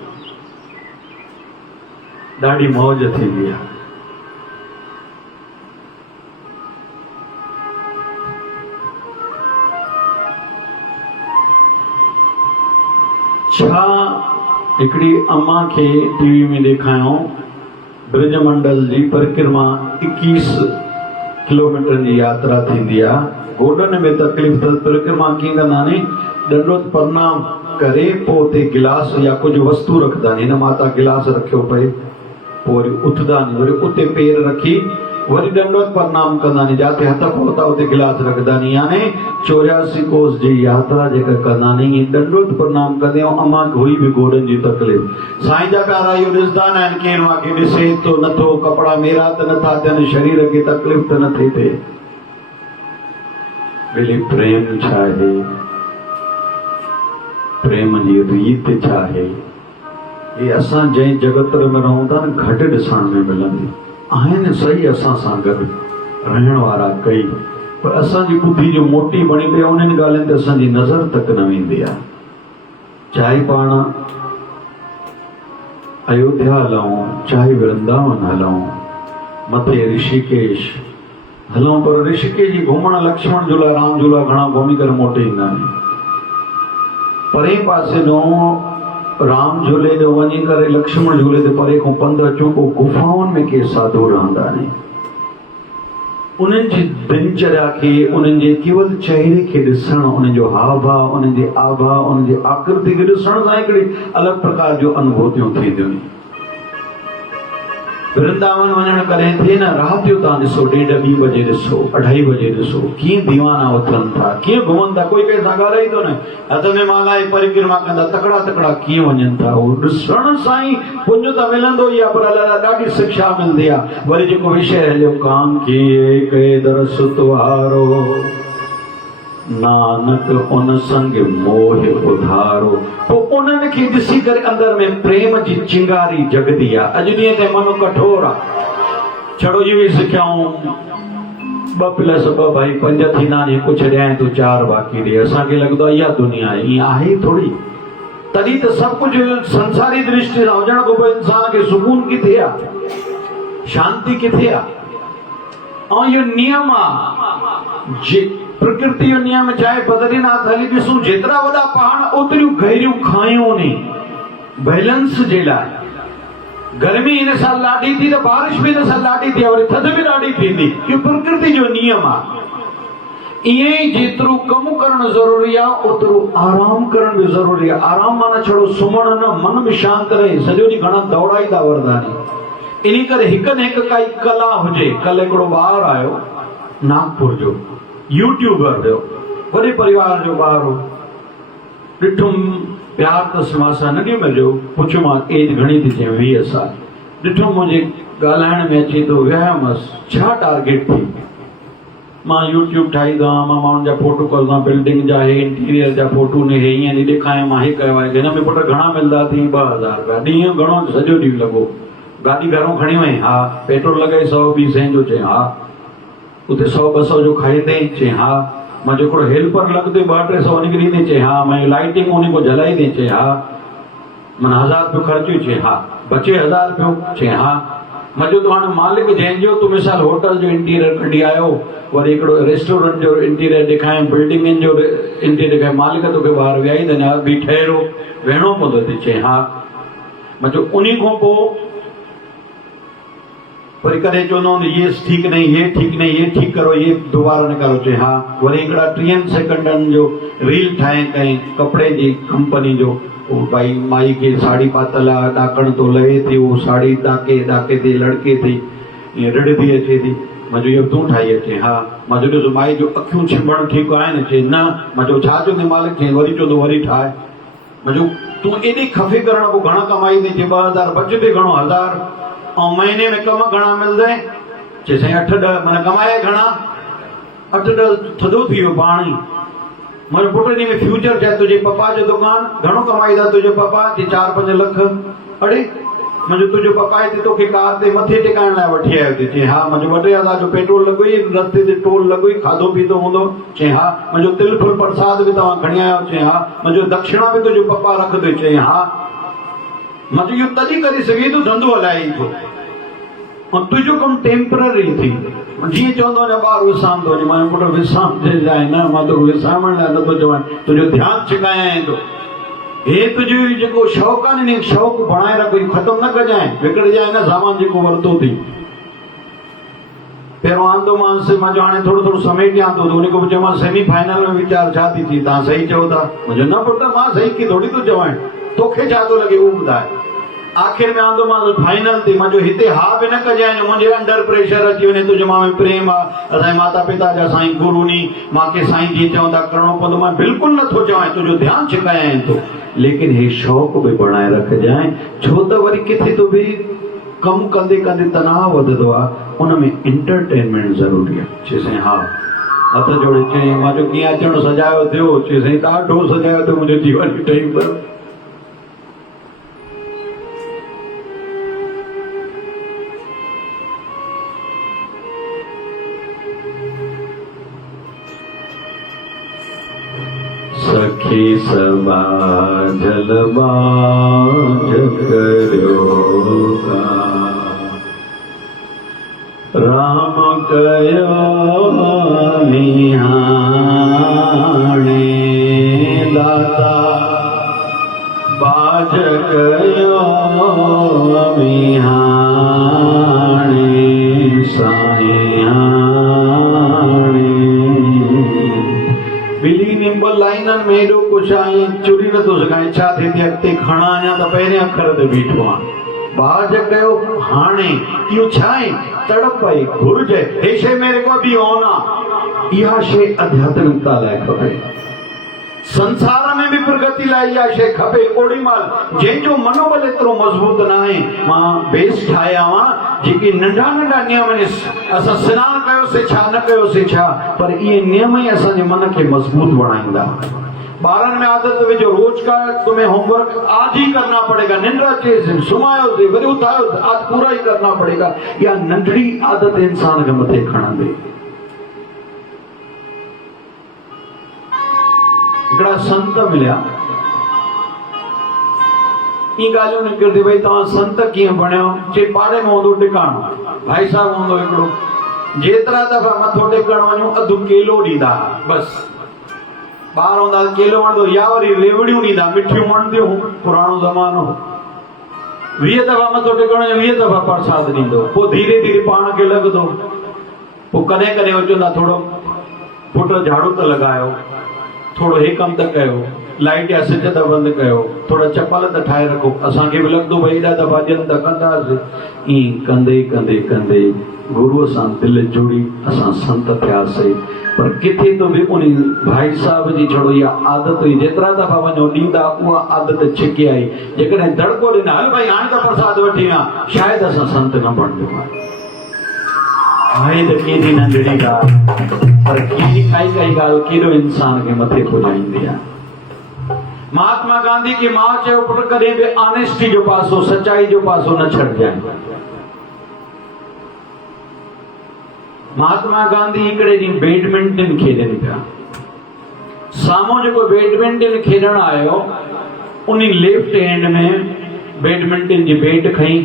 ॾाढी मौज थींदी आहे। छा हिकिड़ी अम्मा खे टीवी में ॾेखारियो, ब्रजमंडल जी परिक्रमा 21 किलोमीटर जी यात्रा थींदी आहे। गोडन में तकलीफ़ त परिक्रमा कीअं कंदा नी, ॾंडोत प्रणाम करे पोइ उते गिलास या कुझु वस्तु रखंदा नी। हिन माता गिलास रखियो पए, पोइ वरी उथंदा नी, वरी उते पेर रखी वरी ॾंडोत प्रणाम कंदा नी, जाते हथ पहुता उते गिलास रखंदा नी। यानी 84 कोस जी यात्रा जेका कंदा नी, ॾंडोत प्रणाम कंदे। अम्मा हुई बि गोडनि जी तकलीफ़। साईं जा प्यारा इहो ॾिसंदा न आहिनि, केरु मूंखे ॾिसे थो नथो, कपिड़ा मेरा त नथा थियनि, शरीर खे तकलीफ़ त नथी थिए। भले प्रेम छा आहे, प्रेम जी रीत छा आहे, ये असां जंहिं जगत में रहूं था न, घटि ॾिसण में मिलंदी आहिनि। सही असां सां गॾु रहण वारा कई, पर असांजी ॿुधी जो मोटी बणी पई आहे, उन्हनि ॻाल्हियुनि ते असांजी नज़र तक न वेंदी आहे। चाहे पाण अयोध्या हलूं, चाहे वृंदावन हलूं, मथे ऋषिकेश हलूं, पर ऋषिकेश जी घुमण लक्ष्मण झूला राम झूला घणा घुमी करे मोटे ईंदा आहिनि। परे पासे ॾों राम झूले ॾों वञी करे लक्ष्मण झूले ते परे खां पंधु अचूं, पोइ गुफ़ाउनि में के साधु रहंदा आहिनि। उन्हनि जी दिनचर्या खे, उन्हनि जे केवल चेहरे खे ॾिसण, उन्हनि जो हाव भाव, उन्हनि जे आभा, उन्हनि जी आकृति खे ॾिसण सां हिकिड़ी अलॻि प्रकार जूं अनुभूतियूं थींदियूं। वृंदावन वञण करे थिए न, राति जो तव्हां ॾिसो, 1:30 बजे ॾिसो, 2:30 बजे ॾिसो, कीअं दीवाना उथनि था, कीअं घुमनि था, कोई कंहिं सां ॻाल्हाए थो न, हथ में माला जी परिक्रमा कंदा, तकड़ा तकड़ा कीअं वञनि था। उहो ॾिसण सां ई पुञ त मिलंदो ई आहे, पर अलाए ॾाढी शिक्षा मिलंदी आहे। वरी जेको विषय हलियो, काम किए के दरस तुहारो, नानक उन संग मोह उधारो। पोइ उन्हनि खे ॾिसी करे अंदर में प्रेम जी चिंगारी जगदी आहे। अॼु ॾींहं ते मन कठोर आहे। छड़ो इहो ई सिखियाऊं 2+2 भाई 5 थींदा आहिनि, हिकु छॾियां तूं 4 बाक़ी ॾे। असांखे लॻंदो आहे इहा दुनिया आहे, ईअं आहे थोरी। तॾहिं त सभु कुझु संसारी दृष्टि सां हुजण खां पोइ इंसान खे सुकून किथे आहे, शांती किथे आहे। ऐं इहो नियम आहे, प्रकृति जो नियम चाहे बद्रीनाथ हली ॾिसूं, जेतिरा वॾा पहाड़ ओतिरियूं गहरियूं खायूं नी, बैलेंस जे लाइ। गर्मी हिन साल ॾाढी थी त बारिश बि हिन साल ॾाढी थी, वरी थधि बि ॾाढी थींदी। इहो प्रकृति जो नियम आहे। ईअं ई जेतिरो कमु करणु ज़रूरी आहे, ओतिरो आराम करण बि ज़रूरी आहे। आराम माना छड़ो सुम्हण न, मन बि शांति रहे। सॼो ॾींहुं घणा दौड़ाईंदा वरदानी। इन करे हिक न हिकु काई कला हुजे। कल्ह हिकिड़ो ॿारु आयो नागपुर जो, यूट्यूबर जो, वॾे परिवार जो ॿारु हो। ॾिठुमि प्यार त मां सां न मिलियो, पुछियोमांसि एज घणी थी, चई 20 साल। ॾिठुमि मुंहिंजे ॻाल्हाइण में अचे थो, वियामसि छा टारगेट थी। मां यूट्यूब ठाहींदो आहियां, मां माण्हुनि जा फोटो कढंदो आहियां, बिल्डिंग जा हे इंटीरियर जा फोटो ने हे ईअं नहीं ॾेखारिया, मां हे कयो आहे। हिन में पुट घणा मिलंदा थी? 2000 रुपया। ॾींहुं घणो? सॼो ॾींहुं लॻो। गाॾी घरों खणी वई? हा। पेट्रोल लॻे 120 जो? चई हा। उते 100-200 जो खाई अथई? चई हा। मां हिकिड़ो हेल्पर लॻंदो 200-300 वञी करे ॾींदे? चई हा। मां लाइटिंग उन को जलाई ॾे? चई हा। माना 1000 रुपयो ख़र्चो? चई हा। बचे 1000 रुपयो? चई हा। मजो तो हाणे मालिक जंहिंजो तूं मिसाल होटल जो इंटीरियर कढी आयो, वरी हिकिड़ो रेस्टोरेंट जो इंटीरियर ॾेखारियो, बिल्डिंगनि जो इंटीरियर ॾेखारियो, मालिक तोखे ॿाहिरि विहाई त बि ठहिरो वेहणो पवंदो? त चई हा। मजो उन खां पोइ वरी कॾहिं चवंदो ये ठीक नहीं, ये ठीक नहीं, ये ठीक करो, ये दोबारा न करो? चई हा। वरी हिकिड़ा 30 सेकंडनि जो रील ठाहे कई कपिड़े जी कंपनी जो, भाई माई के साड़ी पातल आहे, ॾाकण तो लहे थी, वो साड़ी ॾाके थी, लड़के थी, ईअं रिड़ंदी अचे थी। मजो इहो तूं ठाही अचे? हा। मजो ॾिसो माई जो अखियूं छिंभण ठीकु आहिनि? चई न। मजो छा चवंदी मालिक? चई वरी चवंदो वरी ठाहे। मजो तूं एॾी खफ़े करण पोइ घणा कमाई थी? चई 2000। बचते घणो? 1000। ऐं महीने में कम घणा मिलंदे? चई साईं 8-10। माना कमाए घणा? 8-10। थधो थी वियो पाणी। मुंहिंजो पुट ॾींहुं में फ्यूचर छा? तुंहिंजे पप्पा जो दुकान घणो कमाईंदा तुंहिंजो पप्पा? चई 4-5 लख। अड़े मुझे तुझो पप्पा है तो के कार ते मथे टिकाण लाइ वठी आयो थी। चई हा मुझे वॾे अदा जो पेट्रोल लॻोई रस्ते ते टोल लॻोई खाधो पीतो हूंदो। चई हा मुझो तिल फुल प्रसाद भी तव्हां खणी आयो। चई हा मुझो दक्षिणा भी तुझो पप्पा रखंदो। चई हा मुझे इहो तॾहिं करे सघे थो धंधो हलाए थो ऐं तुंहिंजो कमु टेम्पररी थी। जीअं चवंदो वञा ॿार विसाम थो वञे मां पुटु विसाम जे लाइ न मां तो विसामण लाइ नथो चवां तुंहिंजो ध्यानु छिकायां थो। हे तुंहिंजो जेको शौक़ु आहे न शौक़ु बणाए रख ख़तमु न कजांइ विकिणजांइ न सामान जेको वरितो थी। पहिरियों आंदोमांसि मां जो हाणे थोरो थोरो समेटियां थो उन खां पोइ चयोमांसि सेमीफाइनल में वीचार छा थी थी तव्हां सही चओ था। मुंहिंजो न पुटु मां सही की थोरी थो चवां तोखे छा थो लॻे उहो ॿुधाए। आख़िर में आंदोमांसि फाइनल थी मुंहिंजो हिते हा बि न कजांइ मुंहिंजे अंडर प्रेशर अची वञे तुंहिंजे मां में प्रेम आहे असांजे माता पिता जा साईं गुरू नी मूंखे साईं जीअं चवंदा करिणो पवंदो। मां बिल्कुलु नथो चवां तुंहिंजो ध्यानु छिकायां थो लेकिन हे शौक़ु बि बणाए रखजांइ छो त वरी किथे तो बि कमु कंदे कंदे तनाव वधंदो आहे उन में एंटरटेनमेंट ज़रूरी आहे। चई साईं हा हथ जोड़े चई मां जो कीअं अचणु सजायो थियो। चई साईं ॾाढो सजायो थियो मुंहिंजे जीवन जी टाइम पर। सखी सबा जलबाज करो राम कयो निहाणे दाता बाज कयो निहाणे साईं बिली निम्बल लाइनन में एॾो कुझु आहे चुरी नथो सघां छा थिए थी अॻिते खणा अञा त पहिरें अखर ते बीठो आहे। बाज कयो हाणे इहो छा आहे तड़प आहे घुर्ज आहे हे शइ मेरे को अभी होना इहा शइ आध्यात्मिकता लाइ खपे संसार में भी प्रगति लाइ इहा शइ खपे। ओड़ी महिल जंहिंजो मनोबल एतिरो मज़बूत न आहे मां बेस ठाहिया हुआ जेके नंढा नंढा नियम आहिनि असां सनानु कयोसीं छा न कयोसीं छा पर इहे नियम ई असांजे मन खे मज़बूत बणाईंदा। ॿारनि में आदत विझो रोज का तुम्हें होमवर्क आज ही करना पड़ेगा निंड अचे सुम्हायो थी वरी उथायो आज पूरा ही करना पड़ेगा। या नंढड़ी आदत इंसान खे मथे खणंदी। हिकिड़ा संत मिलिया ई ॻाल्हियूं निकिरंदी भई तव्हां संत कीअं बणियो। चई पाड़े में हूंदो टिकाणो भाई साहब हूंदो हिकिड़ो जेतिरा दफ़ा मथो टेकण वञूं अधु केलो ॾींदा बसि। ॿार हूंदा केलो वणंदो या वरी रेवड़ियूं ॾींदा मिठियूं वणंदियूं पुराणो ज़मानो। 20 दफ़ा मथो टेकण वञो 20 दफ़ा प्रसाद ॾींदो। पोइ धीरे धीरे पाण खे लॻंदो। पोइ कॾहिं कॾहिं हो चवंदा थोरो पुट झाड़ू त लॻायो थोरो हे कमु त कयो लाइट या स्विच त बंदि कयो थोरा चपल त ठाहे रखो। असांखे बि लॻंदो भई एॾा दफ़ा ॾियनि त कंदासीं। ईअं कंदे कंदे कंदे गुरूअ सां दिलि जोड़ी असां संत थियासीं। पर किथे तो बि उन भाई साहब जी छड़ो इहा आदत हुई जेतिरा दफ़ा वञो ॾींदा उहा आदत छिके आई। जेकॾहिं दड़को ॾिना हल भाई हाणे त प्रसाद वठी आ शायदि असां संत न बणिजो आहे त केॾी नंढड़ी ॻाल्हि पर केॾी काई काई ॻाल्हि केॾो इंसान खे मथे पुॼाईंदी आहे। महात्मा गांधी की मां चयो पुट कॾहिं बि ऑनेस्टी जो पासो सच्चाई जो पासो न छॾजांइ। महात्मा गांधी हिकिड़े ॾींहुं बैडमिंटन खेॾनि पिया। साम्हूं जेको बैडमिंटन खेॾण आयो उन लेफ्ट हैंड में बैडमिंटन जी बैट खई।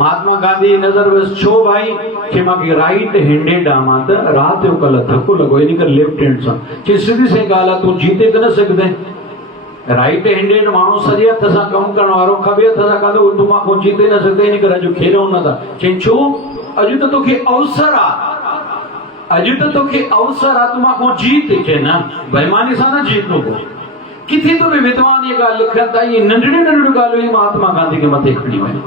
महात्मा गांधी नज़र बस छो भाई कि मूंखे राइट हैंडेड आहे मां त राति जो कल्ह धकु लॻो इन करे लेफ्ट हैंड सां। चई सिधी सही ॻाल्हि आहे तूं जीते त न सघंदे। राइट हैंडेड माण्हू सॼे हथ सां कमु करण वारो खॿे हथ सां कंदो तूं मूंखां जीते न सघंदे इन करे अॼु खेॾूं नथा। चई छो अॼु त तोखे अवसर आहे अॼु त तोखे अवसर आहे तूं मूंखां जीत। चए न बेईमानी सां न जीतणो को। किथे तो बि विद्वान इहे ॻाल्हि लिखनि था इहे नंढड़ियूं नंढड़ियूं ॻाल्हियूं महात्मा गांधी खे मथे खणी वञनि।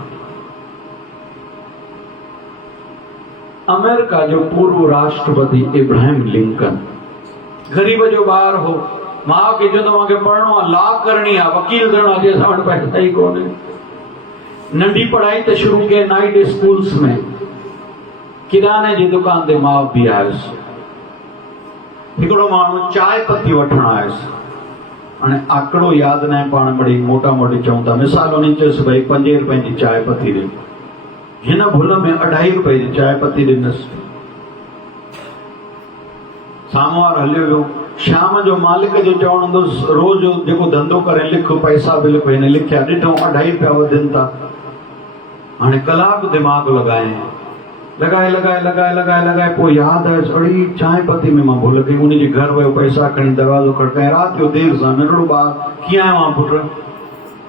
अमेरिका जो पूर्व राष्ट्रपति इब्राहिम लिंकन गरीब जो ॿार हो। मां खे चवंदो मूंखे पढ़णो आहे लॉ करणी आहे वकील थियणो आहे। असां वटि पैसा ई कोन्हे। नंढी पढ़ाई त शुरू कई नाइट स्कूल्स में। किराने जी दुकान ते मां बीहायुसि। हिकिड़ो माण्हू चांहि पती वठण आयुसि। અને આંકડો યાદ ના પણ મળી મોટા મોટી ચૌતા મિસાલોની ચેસ ભાઈ 5 રૂપિયાની ચાય પતી ॾिनी हिन भुल में 2.5 रुपए जी चाय पती ॾिनसि साम्हूं वारो हलियो वियो शाम जो मालिक जो चवणु हूंदुसि रोज़ जेको धंधो करे लिख पैसा बिल पे हिन लिखिया ॾिठो 2.5 रुपया वधनि था हाणे कलाक दिमाग़ लगाए पोइ यादि आयुसि अड़ी चांहि पती में मां भुल कई उनजे घर वियो पैसा खणी दरवाज़ो खड़काए राति जो देरि सां नंढड़ो ॿारु कीअं आयो आहे पुटु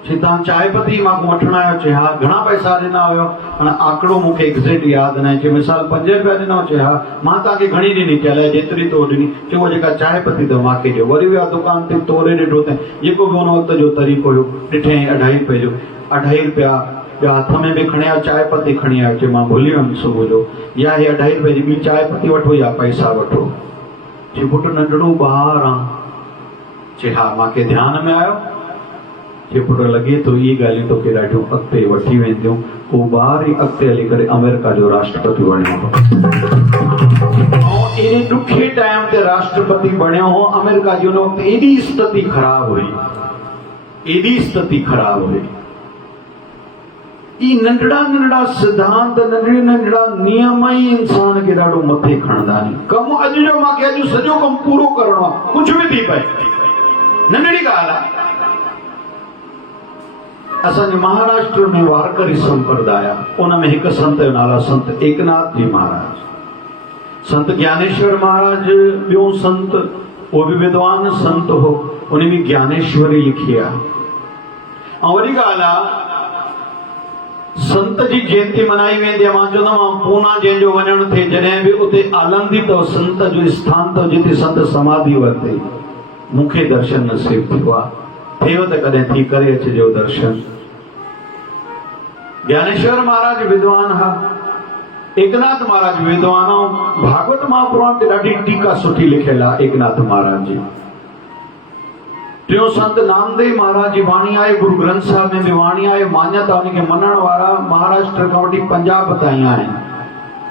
चई तव्हां चांहि पती मां वठण आयो चई हा घणा पैसा ॾिना हुयो हाणे आंकड़ो मूंखे एग्ज़ैक्ट यादि न आहे चई मिसाल 5 रुपया ॾिना चई हा मां तव्हांखे घणी ॾिनी चई अलाए जेतिरी तो ॾिनी चई उहा जेका चांहि पती अथव मूंखे ॾियो वरी वियो दुकान ते तोरे ॾिठो अथई जेको बि हुन वक़्त जो तरीक़ो हुयो ॾिठई 2.5 रुपए जो 2.5 रुपया ॿिया हथ में बि खणी आयो चांहि पती खणी आयो चई मां भुली वियुमि सुबुह जो या हे 2.5 रुपए जी ॿी चांहि पती वठो या पैसा वठो चई पुटु नंढड़ो ॿारु आहे चई हा मूंखे ध्यान में आयो चई पुटु लॻे थो इहे ॻाल्हियूं तोखे ॾाढियूं अॻिते वठी वेंदियूं उहो ॿारु ई अॻिते हली करे अमेरिका जो राष्ट्रपति बणियो ऐं एॾे ॾुखे टाइम ते राष्ट्रपति बणियो हो अमेरिका जी हुन वक़्तु एॾी स्थिति ख़राब हुई ई नंढड़ा सिद्धांत नंढड़ा नियम ही इंसान के ॾाढो मथे खणंदा आहिनि कमु अॼु जो मूंखे अॼु सॼो कमु पूरो करणो आहे कुझु बि थी पए नंढड़ी ॻाल्हि आहे असांजे महाराष्ट्र में वारकरी संप्रदाय उन में हिकु संत जो नालो संत एकनाथ जी महाराज संत ज्ञानेश्वर महाराज ॿियो संत उहो बि विद्वान संत हो उन में ज्ञानेश्वरी लिखी आहे ऐं वॾी ॻाल्हि आहे संत जी जयंती मनाई वेंदी आहे मां चवंदुमि पूना जंहिंजो वञणु थिए जॾहिं बि उते आलंदी अथव संत जो स्थान अथव जिते संत समाधि वरिते मूंखे दर्शन नसीब थियो आहे थियो त कॾहिं थी करे अचिजो दर्शन ज्ञानेश्वर महाराज विद्वान हा एकनाथ महाराज विद्वान ऐं भागवत महापुराण ते ॾाढी टीका सुठी लिखियल आहे एकनाथ महाराज जी टियों संत नामदेव महाराज जी वाणी आहे गुरु ग्रंथ साहिब में भी वाणी आहे मान्यता उनखे मञण वारा महाराष्ट्र खां वठी पंजाब ताईं आहिनि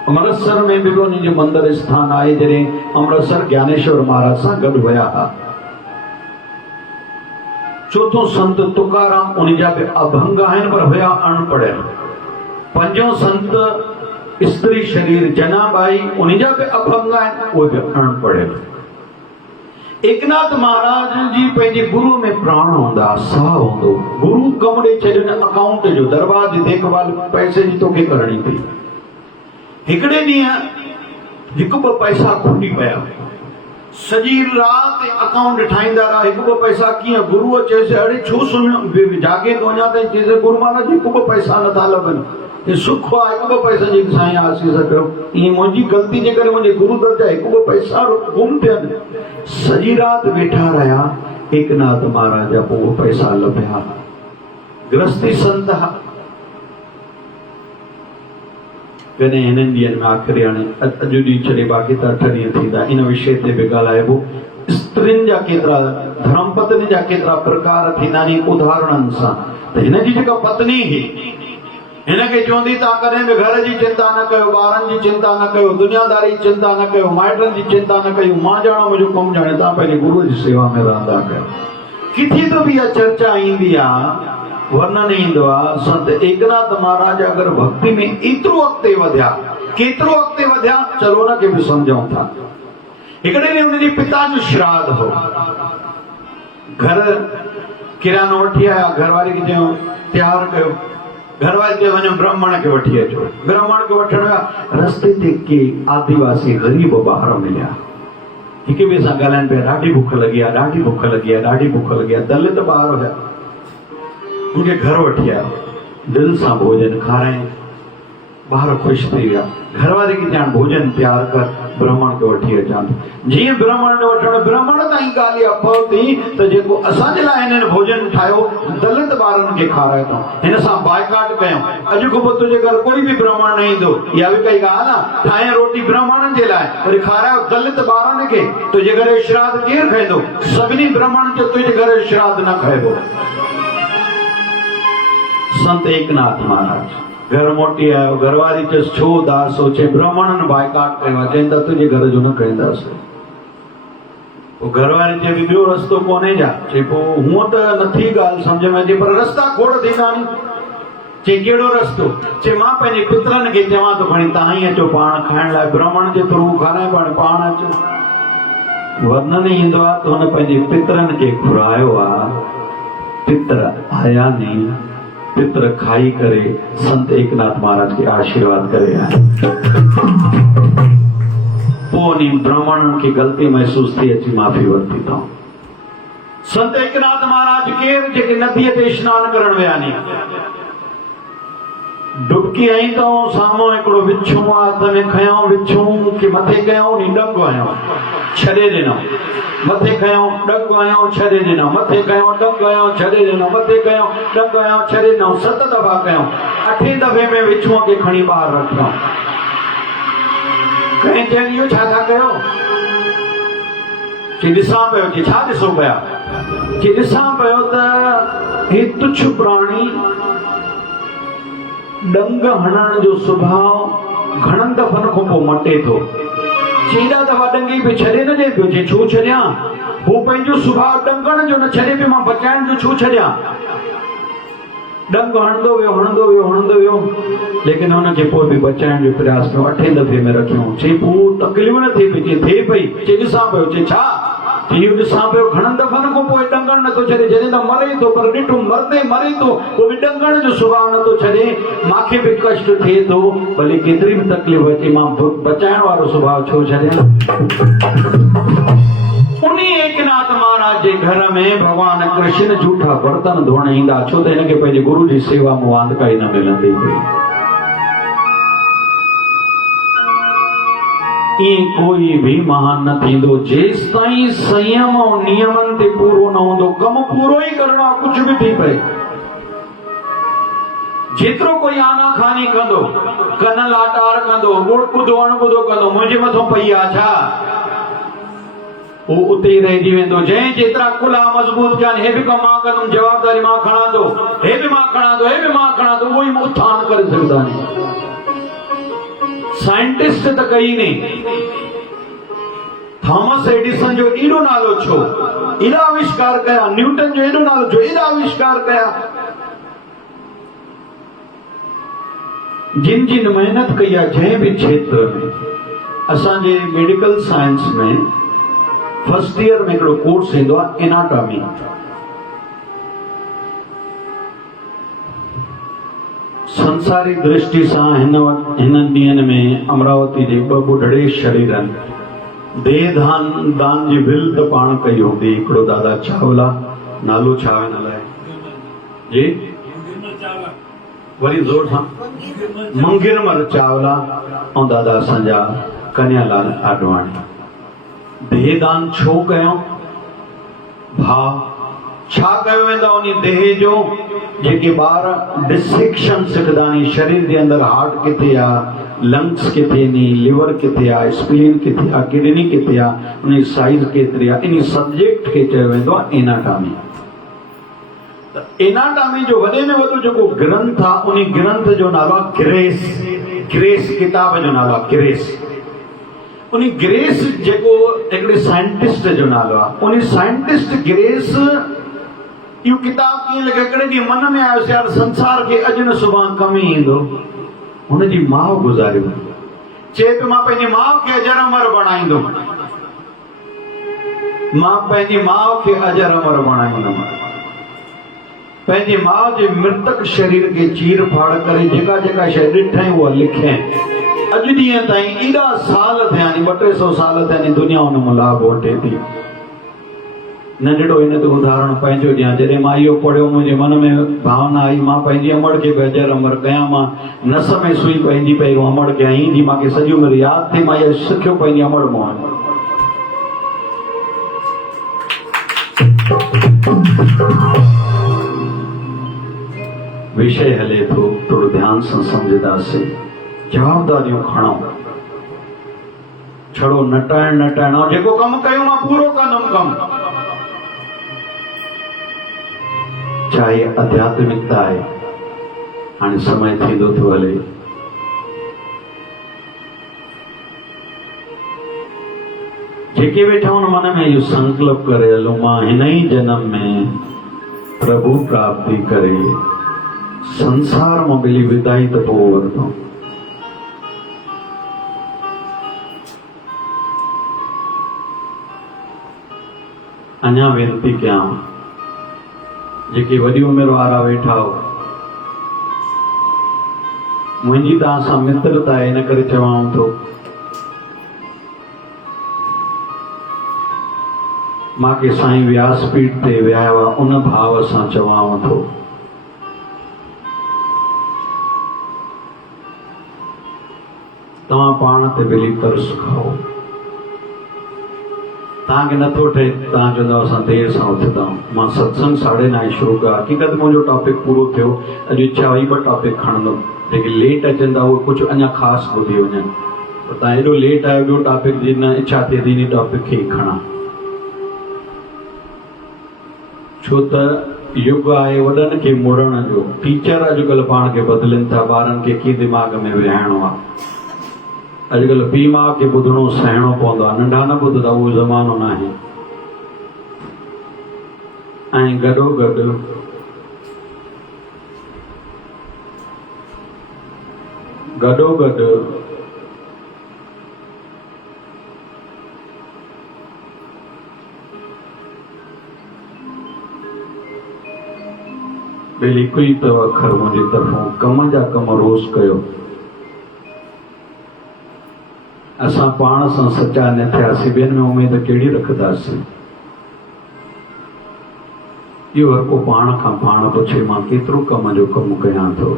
अमृतसर में भी उनजो मंदिर स्थान आहे जॾहिं अमृतसर ज्ञानेश्वर महाराज सां गॾु विया हुआ चौथों संत तुकाराम उनजा भी अभंग आहिनि पर हुया अनपढ़ियल पंजों संत स्त्री शरीर जनाबाई उनजा भी अभंग आहिनि उहे भी अनपढ़ियल एकनाथ महाराज जी पंहिंजे गुरु में प्राण हूंदा साह हूंदो गुरु कमु ॾेई छॾियो अकाउंट जो दरबार जी देखभाल पैसे जी तोखे करणी पई हिकिड़े ॾींहुं हिकु ॿ पैसा खुटी पिया सॼी राति अकाउंट ठाहींदा रहा हिकु ॿ पैसा कीअं गुरुअ चयसि अड़े छो सुम्हियो जागे थो वञा त चयसि गुरु महाराज हिकु ॿ पैसा नथा लभनि हे सुख आहे हिकु ॿ पैसा जी साईं आसीस कयो ईअं मुंहिंजी ग़लती जे करे मुंहिंजे गुरु दर जा हिकु ॿ पैसा गुम थियनि सॼी राति वेठा रहिया एकनाथ महाराज जा पोइ पैसा लभिया गृहस्थी संत हा कॾहिं हिननि ॾींहंनि में आख़िरी हाणे अॼु ॾींहुं छॾे बाक़ी त 8 ॾींहं थींदा इन विषय ते बि ॻाल्हाइबो स्त्रियुनि जा केतिरा धर्म पत्नी जा केतिरा प्रकार थींदा आहिनि उदाहरणनि सां त हिनजी जेका पत्नी हुई हिनखे चवंदी तव्हां कॾहिं बि घर जी चिंता न कयो ॿारनि जी चिंता न कयो दुनियादारी जी चिंता न कयो माइटनि जी चिंता न कयो मां ॼाणा मुंहिंजो कमु ॼाणे तव्हां पंहिंजे गुरुअ जी सेवा में रहंदा कयो किथे त बि इहा चर्चा ईंदी आहे वर्णन ईंदो आहे संत एकनाथ महाराज अगरि भक्ति में एतिरो अॻिते वधिया केतिरो अॻिते वधिया चलो हुनखे बि सम्झूं था हिकिड़े ॾींहुं हुनजे पिता जो श्राद्ध हो घर किरानो वठी आया घरवारी खे चयो तयारु कयो घरवारी चयो वञो ब्राह्मण खे वठी अचो ब्राह्मण खे वठण विया रस्ते ते के आदिवासी ग़रीब ॿार मिलिया हिक ॿिए सां ॻाल्हाइनि पिया ॾाढी बुख लॻी आहे ॾाढी बुख लॻी आहे ॾाढी बुख लॻी आहे दलित ॿार हुया उनखे घर वठी आया दिलि सां भोजन खारायईं ॿार ख़ुशि थी विया घरवारी खे चवण भोजन तयारु कर ब्राह्मण खे वठी अचां जीअं ब्राह्मण खे वठण ब्राह्मण ताईं ॻाल्हि इहा पहुती त जेको असांजे लाइ हिननि भोजन ठाहियो दलित ॿारनि खे खाराए थो हिन सां बाइकाट कयूं अॼु खां पोइ तुंहिंजे घर कोई बि ब्राह्मण न ईंदो इहा बि काई ॻाल्हि आहे ठाहे रोटी ब्राह्मणनि जे लाइ वरी खारायो दलित ॿारनि खे तुंहिंजे घर जो श्राद्ध केरु खाईंदो सभिनी ब्राह्मण जो तुंहिंजे घर जो श्राद्ध न खाइबो संत एकनाथ महाराज घर मोटी आयो घरवारी चयसि छो उदास हो चई ब्राह्मणनि बाइकाट कयो आहे चवनि था तुंहिंजे घर जो न खाईंदासीं पोइ घरवारी चए ॿियो रस्तो कोन्हे छा? चए पोइ हूअं त नथी ॻाल्हि सम्झ में अचे पर रस्ता खोड़ थींदा नी। चए कहिड़ो रस्तो? चए मां पंहिंजे पित्रनि खे चवां थो खणी तव्हां ई अचो पाण खाइण लाइ, ब्राह्मण जे थ्रू खाराए पाण अचो। वर्णन ईंदो आहे त हुन पंहिंजे पित्रनि खे घुरायो आहे, पित्र आया नी, पित्र खाई करे संत एकनाथ महाराज के आशीर्वाद करे आया। पोइ ब्राह्मण की गलती महसूस थी अची माफ़ी वरिती अथऊं। संत एकनाथ महाराज केर जेके नदीअ ते स्नान करण विया नी, डुबकी हई तो साम्हूं हिकिड़ो विछू हथ में खयों, विछू खे मथे कयूं नी डंग हयो छॾे ॾिनो, मथे खयों डंग हयो छॾे ॾिनो, मथे खयों डंग हयो छॾे ॾिनो, मथे खयों डंग हयो छॾे ॾिनो, 7 दफ़ा कयूं। 8 दफ़े में विछूअ खे खणी ॿाहिरि रखियो। कंहिं चयनि इहो छा था कयो? चई ॾिसां पियो। चई छा ॾिसो पिया? चई ॾिसां पियो त हे तुच्छ प्राणी डंग हणण जो स्वभाव घणनि दफ़नि खां पोइ मटे थो। चीड़ा दफ़ा डंगी पे छॾे न ॾे पियो। चई छो छॾियां? हू पंहिंजो स्वभाव डंगण जो न छॾे पियो, मां बचाइण जो छो छॾियां? डंग हणंदो वियो, लेकिन हुनखे पोइ बि बचाइण जो प्रयास कयो। 8 दफ़े में रखियो। चई पोइ तकलीफ़ न थिए पई? चई थिए पई। चई ॾिसां पियो। चई छा? चई इहो ॾिसां पियो घणनि दफ़नि खां पोइ डंगण नथो छॾे, जॾहिं त मरे थो, पर ॾिठो मरदे मरे थो, पोइ बि डंगण जो स्वभाव नथो छॾे। मूंखे बि कष्ट थिए थो, भले केतिरी बि तकलीफ़ अचे, मां बचाइण वारो स्वभाव छो छॾियां? उन्हीं एकनाथ महाराज जे घर में भगवान कृष्ण जूठा बर्तन धोइण ईंदा, छो त हिनखे पंहिंजे गुरु जी सेवा में वांधकाई न मिलंदी हुई। ईअं कोई भी महान न थींदो जेसि ताईं संयम ऐं नियमनि ते पूरो न हूंदो। कमु पूरो ई करणो आहे, कुझु बि थी पए। जेतिरो कोई आना खानी कंदो, कन लाटार कंदो, ॿुधो अणॿुधो कंदो, मुंहिंजे मथां पई आहे छा, वो उते ही रहिजी वेंदो। जंहिं जेतिरा कुला मज़बूत कया हे बि कमु मां कंदुमि, जवाबदारी मां खणां थो, हे बि मां खणां थो, हे बि मां खणां थो, उहो ई उत्थान करे सघंदा आहिनि। साइंटिस्ट त कई नहीं। थॉमस एडिसन जो एॾो नालो छो? एॾा आविष्कार कया। न्यूटन जो एॾो नालो छो? एॾा आविष्कार कया। जिन जिन मेहनत कई आहे जंहिं बि क्षेत्र में। असांजे मेडिकल साइंस में फर्स्ट ईयर में हिकिड़ो कोर्स ईंदो आहे एनाटॉमी। संसारी दृष्टि सां हिननि ॾींहंनि में अमरावती जे 2 बुढड़े शरीरनि देह दान जी विल त पाण कई हूंदी। हिकिड़ो दादा चावला, नालो छा आहे हिन लाइ जी? वरी ज़ोर सां मंगिरमल चावला ऐं दादा असांजा कन्यालाल आडवाणी। देह दान छो कयूं? भाउ छा कयो वेंदो उन देह जो? जेके ॿार डिसेक्शन सिखंदा आहिनि, शरीर जे अंदरि हार्ट किथे आहे, लंग्स किथे नी, लिवर किथे आहे, स्प्लीन किथे आहे, किडनी किथे आहे, उन साइज केतिरी आहे, इन सब्जेक्ट खे चयो वेंदो आहे एनाटॉमी। त एनाटॉमी जो वॾे में वॾो जेको ग्रंथ आहे, उन ग्रंथ जो नालो आहे ग्रेस। ग्रेस किताब जो नालो आहे ग्रेस। उन ग्रेस जेको हिकिड़े साइंटिस्ट जो नालो आहे, उन साइंटिस्ट ग्रेस इहो किताब कीअं लिखे? हिकिड़े ॾींहुं मन में आयो यार संसार खे अॼु न सुभाणे कम ई ईंदो। हुनजी माउ गुज़ारियो। चए पियो मां पंहिंजी माउ खे अजर अमर बणाईंदुमि, मां पंहिंजी माउ खे अजर अमर बणाईंदुमि। पंहिंजी माउ जे मृतक शरीर खे चीर फाड़ करे जेका जेका शइ ॾिठई उहा लिखियईं। अॼु ॾींहं ताईं एॾा साल थिया नी, 200-300 साल थिया नी, दुनिया हुन मां लाभ वठे थी। नंढड़ो हिन ते उदाहरण पंहिंजो ॾियां। जॾहिं मां इहो पढ़ियो मुंहिंजे मन में भावना आई, मां पंहिंजी अमड़ खे बि अजर अमर कयां। मां नस में सुई पवंदी पहिरियों अमड़ खे ईंदी, मूंखे सॼी उमिरि यादि थी, मां इहो सिखियो पंहिंजी अमड़ मां। विषय हले थो, थोरो ध्यान सां सम्झंदासीं। जवाबदारियूं खणो, छड़ो नटाइण ऐं जेको कमु कयूं मां पूरो कंदुमि कमु। चाहे आध्यात्मिकता आहे, हाणे समय थींदो थो हले। जेके वेठा हुन मन में इहो संकल्प करे हलो मां हिन ई जन्म में प्रभु प्राप्ति करे संसार में मिली विदाई तो पोइ वरतो। अञा वेनती कयां जेके वॾी उमिरि वारा वेठा हो, मुंहिंजी तव्हां सां मित्रता आहे, इन करे चवां थो मांखे साईं व्यासपीठ ते विया हुआ उन भाव सां चवां थो। तव्हां पाण ते बिली तरस खाओ। तव्हांखे नथो ठहे तव्हां चवंदव असां देरि सां उथंदा आहियूं। मां सत्संग 9:30 शुरू कयो, हक़ीक़त मुंहिंजो टॉपिक पूरो थियो। अॼु इच्छा हुई 2 टॉपिक खणंदुमि, जेके लेट अचनि था उहे कुझु अञा ख़ासि ॿुधी वञनि। तव्हां हेॾो लेट आयो, ॿियो टॉपिक जी न इच्छा थिए थी इन टॉपिक खे ई खणा, छो त युग आहे वॾनि खे मुड़ण जो। टीचर अॼुकल्ह पाण खे बदिलनि था, ॿारनि खे कीअं दिमाग़ में विहाइणो आहे। अॼुकल्ह पीउ माउ खे ॿुधणो सहणो पवंदो आहे, नंढा न ॿुधंदा, उहो ज़मानो न आहे। ऐं गॾोगॾु बिल हिकु ई अथव अखर मुंहिंजी तरफ़ों, कम जा कम रोज़ कयो। असां पाण सां सचा न थियासीं, ॿियनि में उमेद कहिड़ी रखंदासीं। इहो हर को पाण खां पाण पुछे मां केतिरो कम जो कमु कयां थो।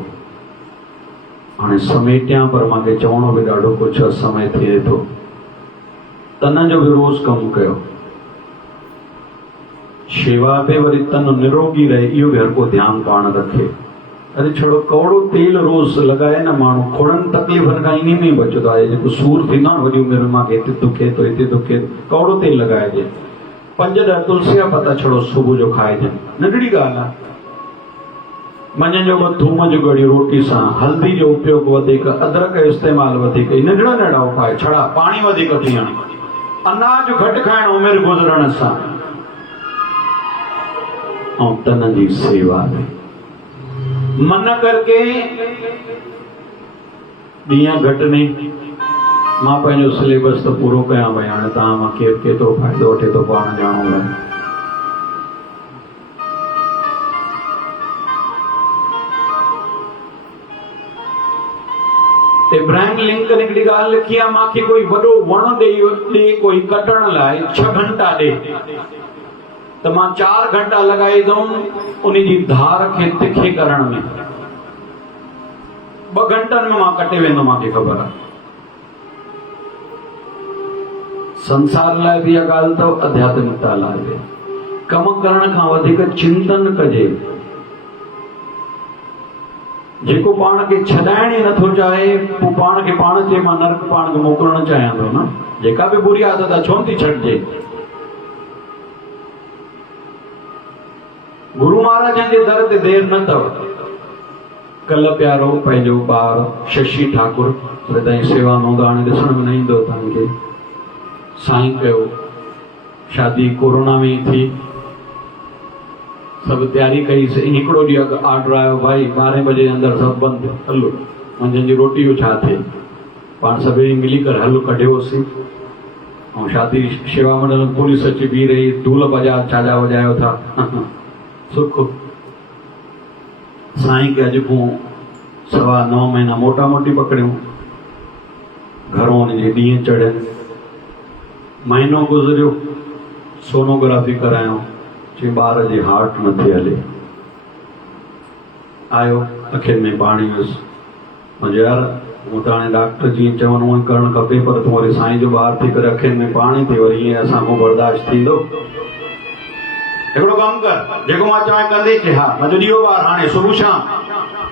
हाणे समेटियां, पर मूंखे चवणो बि ॾाढो कुझु आहे, समय थिए थो। तन जो बि रोज़ कमु कयो, शेवा पे वरी तन निरोगी रहे, इहो बि हर को ध्यानु पाण रखे। अरे छड़ो कौड़ो तेल रोज़ लॻाए न माण्हू खोड़नि तकलीफ़नि खां इन में ई बचंदो आहे। जेको सूर थींदो आहे वॾी उमिरि में, हिते दुखे थो हिते दुखे, कौड़ो तेल लॻाइजे। 5-10 तुलसी जा पता छड़ो सुबुह जो खाइजे, नंढड़ी ॻाल्हि आहे। मंझंदि जो बि थूम जो गड़ी रोटी सां, हल्दी जो उपयोग वधीक, अदरक जो इस्तेमालु वधीक, नंढड़ा नंढड़ा उपाय छड़ा, पाणी वधीक पीअण, अनाज घटि खाइण उमिरि गुज़रण सां, ऐं तन जी सेवा में मन करके ॾींहं घटि ने। मां पंहिंजो सिलेबस तो पूरो कयां भई, हाणे तव्हां मां केतिरो फ़ाइदो वठे थो पाण ॼाणो आहे। इब्राहिम लिंकन हिकिड़ी ॻाल्हि लिखी आहे, मूंखे कोई वॾो वण ॾे कोई कटण लाइ 6 घंटा ॾे, त मां 4 घंटा लॻाईंदुमि उन जी धार खे तिखे करण में। 2 घंटनि में मां कटे वेंदुमि, मूंखे ख़बर आहे। संसार लाइ बि इहा ॻाल्हि अथव, आध्यात्मिकता लाइ बि। कम करण खां वधीक चिंतन कजे। जेको पाण खे छॾाइण ई नथो चाहे, पोइ पाण खे पाण चए मां नरक पाण खे मोकिलणु चाहियां थो न। जेका बि बुरी आदत आहे छो थी छॾिजे। गुरु महाराजनि जे दर ते देरि न अथव। कल्ह प्यारो पंहिंजो ॿार शशि ठाकुर ताईं सेवा नंद हाणे ॾिसण में न ईंदो तव्हांखे, साईं कयो। शादी कोरोना में ई थी, सभु तयारी कई। हिकिड़ो ॾींहुं अॻु ऑर्डर आयो, भाई 12 बजे अंदरि सभु बंदि, हलो मंझंदि जी रोटी जो छा थिए। पाण सभई मिली करे हल कढियोसीं। ऐं शादी शेवा मंडल पुलिस अची बीह रही, धूल बजा छाजा वॼायो था सुख। साईं खे अॼु खां 9.25 महीना मोटा मोटी पकड़ियूं, घरों हुनजे ॾींहं चढ़ियनि। महीनो गुज़रियो, सोनोग्राफी करायूं, चई ॿार जी हार्ट नथी हले। आयो अखियुनि में पाणी वियुसि। मुंहिंजो यार हूं त हाणे डॉक्टर जीअं चवनि उअं करणु खपे, पर तूं वरी साईं जो ॿार थी करे अखियुनि में पाणी थिए, वरी ईअं असांखां बर्दाश्त थींदो। हिकिड़ो कमु कर, जेको मां चवां कंदे चे। हा मुंहिंजो ॾींहों ॿार हाणे सुबुह शाम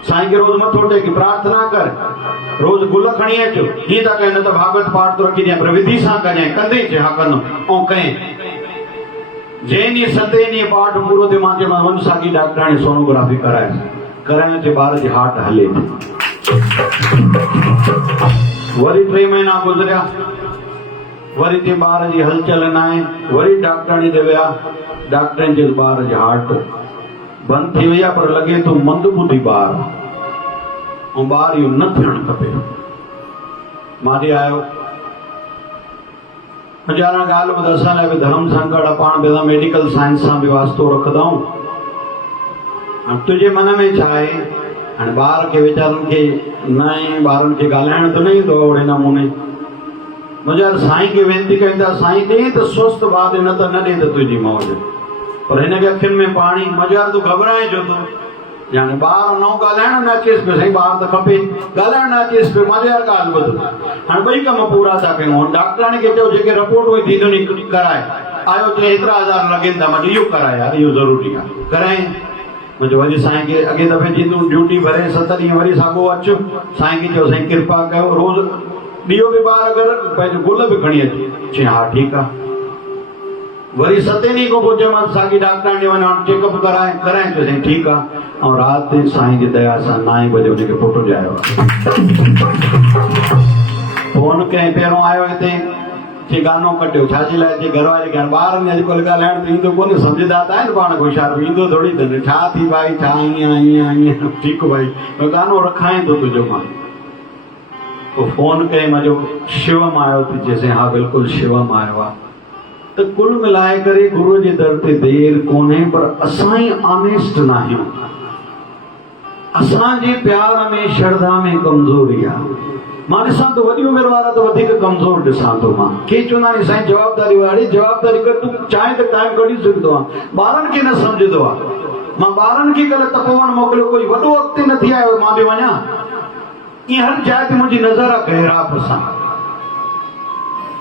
साईं खे रोज़ मथो टेक, प्रार्थना कर, रोज़ गुल खणी अचो। हीअं था कनि त भागवत पाठ तो रखी ॾियां, पर विधि सां कजांइ। कंदे चे? हा कंदुमि। ऐं कएं जंहिं ॾींहुं 7 ॾींहं पाठ पूरो थियो, मां चयोमांसि वञ साॻी डॉक्टर हाणे सोनोग्राफी कराइण चे, ॿार जी हार्ट हले थी। वरी 3 महीना गुज़रिया, वरी ते ॿार जी हलचल न आहे, वरी डॉक्टरनी ते विया, डॉक्टरनि जे ॿार जो हार्ट बंदि थी वई आहे, पर लॻे थो मंदॿुधी ॿार, ऐं ॿार इहो न थियणु खपे। मां ॾे आयो वीचारा ॻाल्हि ॿुध, असां लाइ बि धर्म संकट आहे, पाण बि मेडिकल साइंस सां बि वास्तो रखंदा आहियूं। हाणे तुंहिंजे मन में छा आहे? हाणे ॿार खे वीचारनि खे नए ॿारनि खे ॻाल्हाइण त न ईंदो आहे ओड़े नमूने। मुंहिंजा साईं खे वेनिती कयूं था, साईं ॾे त स्वस्थ ॿार, न त न ॾे त तुंहिंजी मौज। पर हिनखे अखियुनि में पाणी, मज़ार तूं घबराए छो थो? यानी ॿार नओं ॻाल्हाइण न अचेसि पियो, साईं ॿार त खपे, ॻाल्हाइण न अचेसि पियो, मज़ार ॻाल्हि ॿुध। हाणे ॿई कम पूरा था कयूं। डॉक्टराणी खे चयो जेके रिपोर्ट हुई थींदियूं नी कराए, आयो चई हेतिरा हज़ार लॻनि था, मां इहो कराए यार, इहो ज़रूरी आहे, कराए। मुंहिंजो वरी साईं खे अॻे दफ़े जी तूं ड्यूटी भरे 7 ॾींहं वरी साॻियो अचु, साईं खे चयो साईं कृपा कयो, रोज़ ॾीओ बि ॿार अगरि पंहिंजो गुल बि खणी अचे। चई हा ठीकु आहे। वरी 7 ॾींहं खां पोइ चयोमांसि साॻी डॉक्टराणी वञो चेकअप कराए, चयो साईं ठीकु आहे। ऐं राति साईं जी दया सां 9 बजे हुनखे पुटु ॼायो। फोन कयईं, पहिरियों आयो हिते, चई गानो कटियो, छाजे लाइ? चई घरवारी खे ॿारनि अॼुकल्ह ॻाल्हाइण त ईंदो कोन्हे, सम्झंदा त आहिनि पाण होशियार, ईंदो थोरी अथनि, छा थी भाई, छा ईअं ठीकु भाई, गानो रखाए थो तुंहिंजो। मां पोइ फोन कयईं, मुंहिंजो शिवम आयो थी, चइसि हा बिल्कुलु शिवम आयो आहे। त कुल मिलाए करे गुरू जे दर ते देर कोन्हे, पर असां ई ऑनेस्ट न आहियूं, असांजे प्यार में श्रद्धा में कमज़ोरी आहे। मां ॾिसां थो वॾी उमिरि वारा त वधीक कमज़ोर ॾिसां थो। मां के चवंदा आहिनि साईं जवाबदारी वारी, जवाबदारी कर, तूं चाहे त टाइम कढी सघंदो आहे, ॿारनि खे न सम्झंदो आहे। मां ॿारनि खे कल्ह तपोवन मोकिलियो, कोई वॾो अॻिते न थी आयो, मां बि वञा, ईअं हर जाइ ते मुंहिंजी नज़र आहे गहराप सां।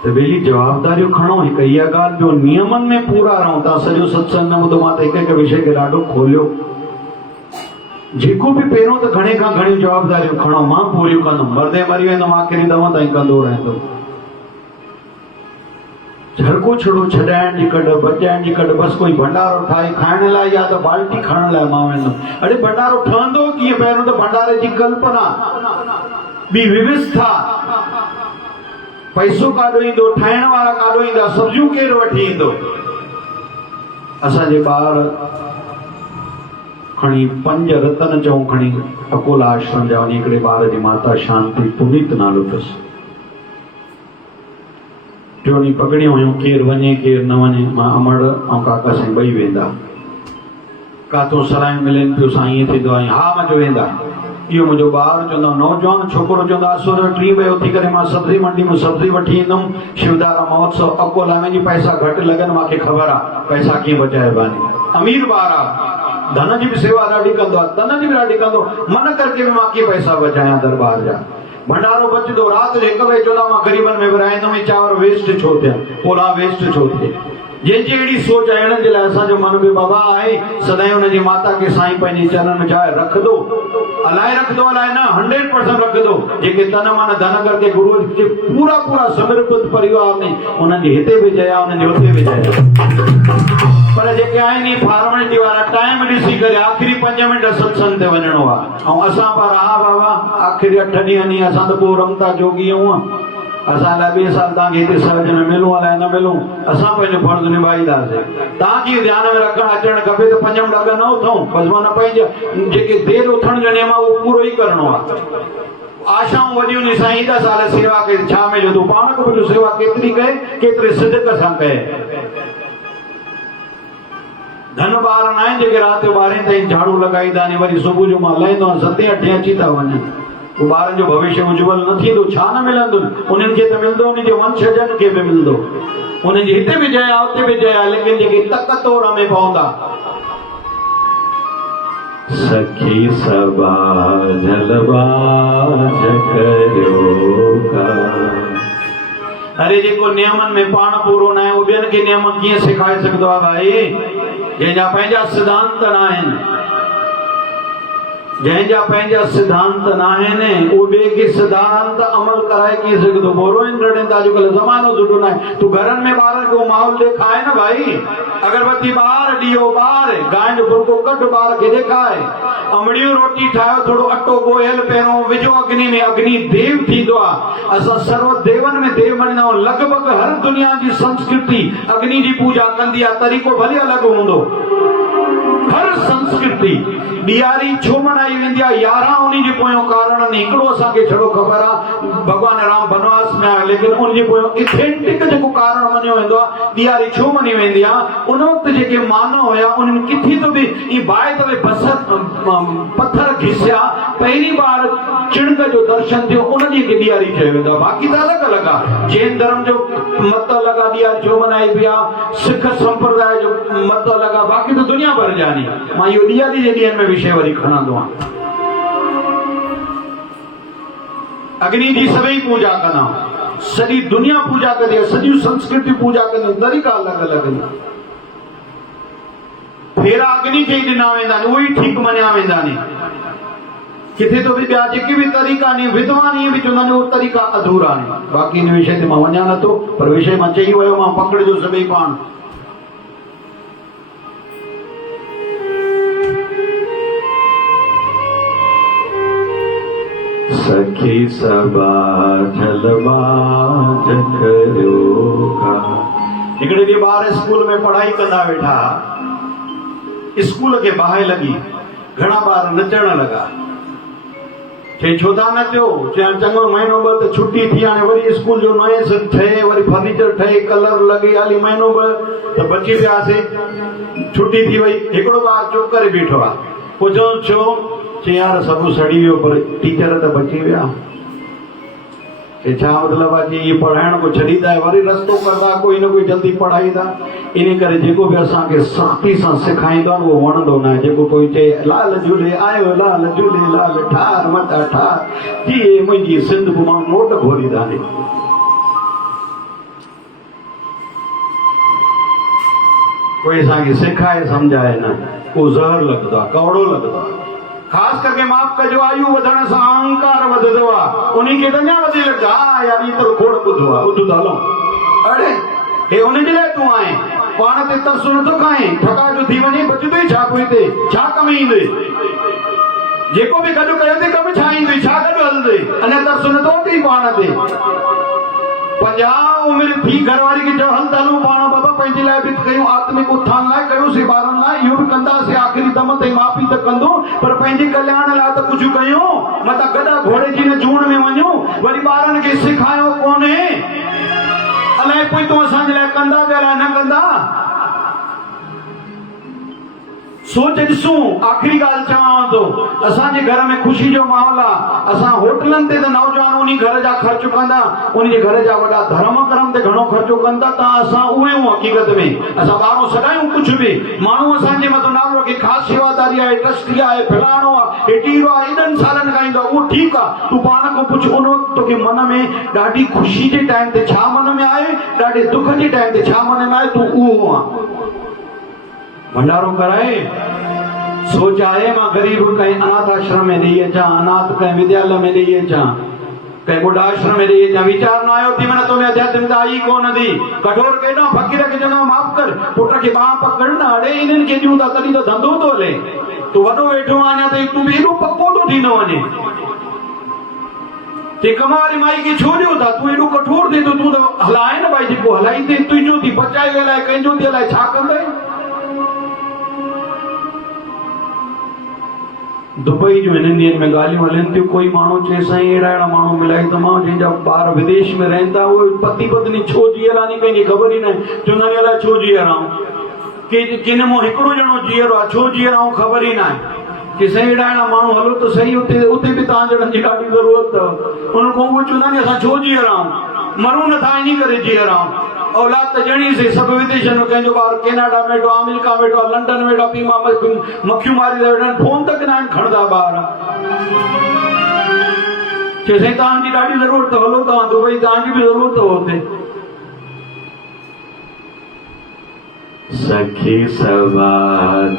त वेली जवाबदारियूं खणो, हिकु इहा ॻाल्हि, ॿियो नियमनि में पूरा रहूं। तव्हां सॼो सत्संग न ॿुधो, मां त हिकु हिकु विषय खे ॾाढो खोलियो। जेको बि पहिरियों त घणे खां घणियूं जवाबदारियूं खणो, मां पूरियूं कंदुमि, मरदे मरी वेंदुमि, आख़िरी दम ताईं कंदो रहंदुमि। झड़को छड़ो छॾाइण जी कढ, बचाइण जी कढ, बसि कोई भंडारो ठाहे खाइण लाइ या त बाल्टी खणण लाइ मां वेंदुमि। अड़े भंडारो ठहंदो कीअं? पहिरियों त भंडारे जी कल्पना, ॿी व्यवस्था, पैसो काॾो ईंदो, ठाहिण वारा काॾो ईंदा, सब्जियूं केरु वठी ईंदो? असांजे ॿार खणी 5 रतन चऊं, खणी अकोला आश्रम जा वञी, हिकिड़े ॿार जी माता शांति पुनीत नालो अथसि, टियों पगड़ियूं हुयूं, केरु वञे केरु न वञे। मां अमड़ ऐं काका साईं ॿई वेंदा, काथों सलाहियूं मिलनि पियो, साईं ईअं थींदो आहे, हा मुंहिंजो वेंदा। इहो मुंहिंजो ॿार चवंदो, नौजवान छोकिरो चवंदो, असुर 3 बजे उथी करे मां सब्जी मंडी में सब्जी वठी ईंदुमि, शिवधारा महोत्सव अकोला में, जी पैसा घटि लॻनि, मूंखे ख़बर आहे पैसा कीअं बचाइबा आहिनि। अमीर ॿार आहे, धन जी बि सेवा ॾाढी कंदो आहे, तन जी बि ॾाढी कंदो, मन करके बि मां कीअं पैसा बचायां दरबार जा। भंडारो बचंदो, राति जो 1 बजे चवंदा मां ग़रीबनि में विराईंदुमि, चांवर वेस्ट छो थिया, पोला वेस्ट छो थिए। जंहिंजी अहिड़ी सोच आहे, हिननि जे लाइ असांजो मन बि बाबा आहे, सदाईं हुनजी माता खे साईं पंहिंजे चरणनि में चाहे रखंदो, अलाए रखंदो अलाए न, 100% रखंदो। जेके तन मन धन करके गुरू जे पूरा समर्पित परिवार में, उन्हनि जी हिते बि जया, उन्हनि जी हुते बि जया। पर जेके आहिनि फॉर्मेलिटी वारा, टाइम ॾिसी करे आख़िरी 5 मिंट सत्संग ते वञणो आहे, ऐं असां पर हा बाबा आख़िरी 8 ॾींहं असां त पोइ रमता जोगी आहियूं, असां लाइ 2 साल तव्हांखे हिते सहज में मिलूं अलाए न मिलूं, असां पंहिंजो फर्ज़ निभाईंदासीं। तव्हांखे ध्यान में रखणु अचणु खपे त 5 मिंट न उथूं, बसि माना पंहिंजा जेके देरि उथण जो नियम आहे उहो पूरो ई करिणो आहे। आशाऊं वॾियूं नी साईं, 10 साल सेवा कई, छा मिलियो? तूं पाण खे पुछो, सेवा केतिरी कए, केतिरे सिदक सां कए। धन ॿार न आहिनि जेके राति जो 12 ताईं झाड़ू लॻाईंदा आहिनि, वरी सुबुह जो मां लहंदो आहियां 7-8 अची था वञनि। ॿारनि जो भविष्य उज्जवल न थींदो, छा न मिलंदो? उन्हनि खे त मिलंदो, उन्हनि जे वंशजनि खे बि मिलंदो, उन्हनि जी हिते बि जया हुते बि जया, लेकिन जेके तक तोड़ में पवंदा। सखी सबा जलबाज करियो का, अरे जेको नियमनि में पाण पूरो न आहे, उहो ॿियनि खे नियम कीअं सेखारे सघंदो आहे भाई, जंहिंजा पंहिंजा सिद्धांत न आहिनि। जंहिंजा पंहिंजा सिद्धांत न आहिनि उहो ॿिए खे सिद्धांत अमल कराए कीअं सघंदो। बोरो रड़नि था, अॼुकल्ह ज़मानो सुठो न आहे। तूं घरनि में ॿारनि खे माहौल ॾेखारे न भाई। अगरबत्ती ॿार, ॾीओ ॿार, गांइ जो फुल्को कढ ॿार खे ॾेखारे। अमड़ियूं रोटी ठाहियो, थोरो अटो ॻोयल पहिरियों विझो अग्नि में, अग्नि देव थींदो आहे। असां सर्व देवनि में देव मञंदा आहियूं। लॻभॻि हर दुनिया जी संस्कृति अग्नि जी पूजा कंदी आहे, तरीक़ो भले अलॻि हूंदो। हर संस्कृति ॾियारी छो मनाई वेंदी आहे? 11 उन जे पोयों कारण हिकिड़ो असांखे छड़ो ख़बर आहे, भॻवान राम वनवास में आया, लेकिन उन जे पोयों इथेंटिक जेको कारण मञियो वेंदो आहे ॾियारी छो मनी वेंदी आहे। उन वक़्तु जेके मानव हुया उन्हनि किथे तो बि ई बाहि ते पत्थर घिसिया, पहिरीं बार चिणक जो दर्शन थियो, उन ॾींहं खे ॾियारी चयो वेंदो आहे। बाक़ी त अलॻि अलॻि आहे। जैन धर्म जो मत अलॻि आहे, ॾियारी छो मनाई बि आहे। सिख संप्रदाय जो मत अलॻि आहे, बाक़ी त दुनिया भर जा नी। मां इहो ॾियारी जे ॾींहंनि में विषय वरी खणंदो आहियां। अग्नि जी सभई पूजा कंदा, सॼी दुनिया पूजा कंदी आहे, सॼी संस्कृति पूजा कंदी, तरीक़ा अलॻि अलॻि आहिनि। फेरा अग्नि खे ई ॾिना वेंदा आहिनि, उहे ई ठीकु मञिया वेंदा आहिनि। किथे तो बि ॿिया जेके बि तरीक़ा आहिनि, विद्वान इहे बि चवंदा आहिनि उहे तरीक़ा अधूरा आहिनि। बाक़ी इन विषय ते मां वञा नथो, पर विषय मां चई वियो, मां पकड़िजो सभई पाण। सखी सबा झलवा जखरियोगा। हिकिड़े ॾींहुं ॿार स्कूल में पढ़ाई कंदा वेठा, स्कूल खे बाहि लॻी, घणा ॿार नचण लॻा। चई छो था नचो? चई चङो महीनो ॿ त छुटी थी, हाणे वरी स्कूल जो नए ठहे, वरी फर्नीचर ठहे, कलर लॻे, हाली महीनो ॿ त बची वियासीं, छुटी थी वई। हिकिड़ो ॿार चुप करे बीठो आहे। पुछो छो? चई यार सभु सड़ी वियो, पर टीचर त बची विया। छा मतिलबु आहे? कि इहे पढ़ाइण को छॾींदा, वरी रस्तो कंदा, कोई न कोई जल्दी पढ़ाईंदा। इन करे जेको बि असांखे सख़्ती सां सेखारींदो आहे उहो वणंदो न आहे। जेको कोई चए लाल झूले आयो, लाल झूले लाल ठार मटा ठार, जी मुंहिंजी सिंध बि माण्हू नोट घोरींदा आहिनि। कोई असांखे सेखारे सम्झाए न, उहो ज़हर लॻंदो आहे, कवड़ो लॻंदो आहे। ख़ासि करके माफ़ कजो, आयु वधण सां अहंकार वधंदो आहे, उन खे अञा वधी लॻंदो आहे। हा यार, इहो खोड़ ॿुधो आहे, ॿुध त हलो। अड़े हे उनजे लाइ तूं आहीं, पाण ते तरसु नथो खाएं, थका जो थी वञे, बचंदो ई छा कोई ते, छा कमु ईंदे? जेको बि गॾु कयो ते कमु छा ईंदो, छा गॾु हलंदे? अञा तरसु नथो अथई पाण ते। 50 उमिरि थी, घरवारी खे चओ हल हलूं पाण बाबा, पंहिंजे लाइ बि कयूं, आत्मिक उत्थान लाइ कयोसीं, ॿारनि लाइ इहो बि कंदासीं, आख़िरी दम ताईं माउ पीउ त कंदो, पर पंहिंजे कल्याण लाइ त कुझु कयूं। मथां गॾा घोड़े जी न जूण में वञूं, वरी ॿारनि खे सेखारियो कोन्हे, अलाए पोइ तूं असांजे लाइ कंदा बि अलाए न कंदा। सोच ॾिसूं। आख़िरी ॻाल्हि चवां थो, असांजे घर में ख़ुशी जो माहौल आहे, असां होटलनि ते त नौजवान उन घर जा ख़र्च कंदा, उन जे घर जा वॾा धर्म कर्म ते घणो ख़र्चो कंदा, त असां उहे हूं हक़ीक़त में। असां ॿाहिरों सॾायूं कुझु बि, माण्हू असांजे मथां नालो रखे, ख़ासि शेवादारी आहे, ट्रस्टी आहे, फलाणो आहे, एटीरो आहे, एॾनि सालनि खां ईंदो आहे, उहो ठीकु आहे। तूं पाण खां पुछ, उन वक़्तु तोखे मन में ॾाढी ख़ुशी जे टाइम ते छा मन में आहे, ॾाढे दुख जे टाइम ते छा मन में आहे, तूं उहो आहे। भंडारो कराए, सोच आहे मां गरीब कहीं अनाथ आश्रम में ॾेई अचां, अनाथ कहीं विद्यालय में ॾेई अचां, कहीं ॿुढा आश्रम में ॾेई अचां। वीचार न आयो थी, मन तो में आध्यात्मिकता आई कोन थी। कठोर केॾो फ़क़ीर खे चवंदो माफ़ कर, पुट खे बांह पकड़ न, अड़े इन्हनि खे ॾियूं था तॾहिं त धंधो थो हले। तूं वॾो वेठो आहे, अञा ताईं तूं बि एॾो पको थो थी न वञे। ते कमारी माई खे छो ॾियो था? तूं एॾो कठोर थिए थो, तूं त हलाए न भाई, जेको हलाई थी तुंहिंजो थी, बचाए हलाए, कंहिंजो थी हलाए, छा कंदे? दुबई जो हिननि ॾींहंनि में ॻाल्हियूं हलनि थियूं। कोई माण्हू चए साईं अहिड़ा अहिड़ा माण्हू मिलाई तमामु, जंहिंजा ॿार विदेश में रहनि था, उहे पति पत्नी छो जीअरा नी, कंहिंखे ख़बर ई न आहे। चवंदा आहिनि अलाए छो जीअरा आऊं, किन मूं हिकिड़ो ॼणो जीअरो आहे, छो जीअरा आऊं ख़बर ई न आहे। कि साईं अहिड़ा अहिड़ा माण्हू हलो त सही, उते बि तव्हां जणनि जी ॾाढी ज़रूरत अथव। उन खां उहे चवंदा आहिनि असां छो जीअरा आऊं, मरूं नथा इन करे जीअरा आऊं। औलाद त ॼणी से, सभु विदेशनि में, कंहिंजो ॿार कैनेडा में वेठो, अमेरिका में वेठो, लंडन में वेठा, पीउ मां मखियूं मारी था वेठा, फोन तक न आहिनि खणंदा ॿार। चए साईं तव्हांजी ॾाढी ज़रूरत, हलो तव्हां दुबई, तव्हांजी बि ज़रूरत हुते। सखी सवा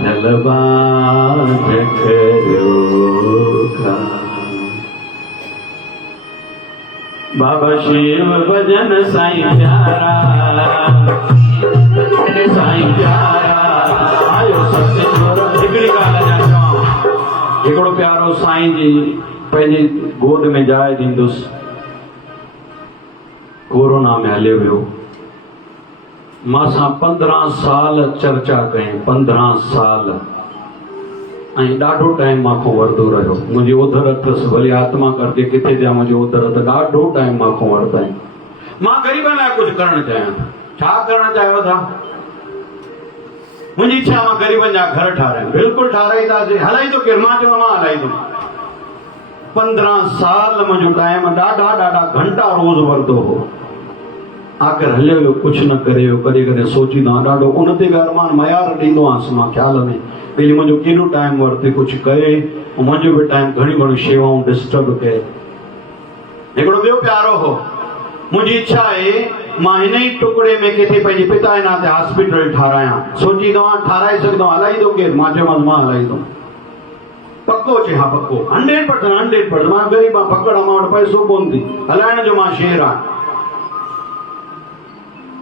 धलबाध करो बाबा शिव भजन साईं प्यारा साईं प्यारा आयो सतगुर हिकिड़ी ॻाल्हि अञा चवां हिकिड़ो प्यारो साईं जी पंहिंजी गोद में जाइ ॾींदुसि कोरोना में हलियो वियो मां सां 15 साल चर्चा कई 15 साल ऐं ॾाढो टाइम मांखों वरदो रहियो मुंहिंजी ओधर अथसि भली आत्मा करके किथे जा मुंहिंजी ओधर अथसि ॾाढो टाइम मांखों वरताईं मां ग़रीबनि लाइ कुझु करणु चाहियां छा करणु चाहियो था मुंहिंजी इच्छा मां ग़रीबनि जा घर ठारायां बिल्कुलु ठाराईंदासीं हलाईंदो केरु मां चयो मां हलाईंदुमि 15 साल मुंहिंजो टाइम ॾाढा ॾाढा घंटा रोज़ वरतो हो आख़िर हलियो वियो कुझु न करे कॾहिं कॾहिं सोचींदो आहियां ॾाढो उन ते बि अरमान मयार ॾींदो आहियां मां ख़्याल में पहले मुझे केॾो टाइम वरते कुछ करे मुझे भी टाइम घणी घणी शेवाऊं डिस्टर्ब कए हिकिड़ो ॿियो प्यारो हो मुझी इच्छा है मां हिन ई टुकड़े में किथे पंहिंजे पिता जे नाते हॉस्पिटल ठारायां सोचींदो आहियां ठाराए सघंदो हलाईंदो केरु मां चयोमांसि मां हलाईंदुमि पक्को चे हाँ पक्को 100% मां ग़रीब आहियां पकड़ मां वटि पैसो कोन थी हलाइण जो मां शेर आहियां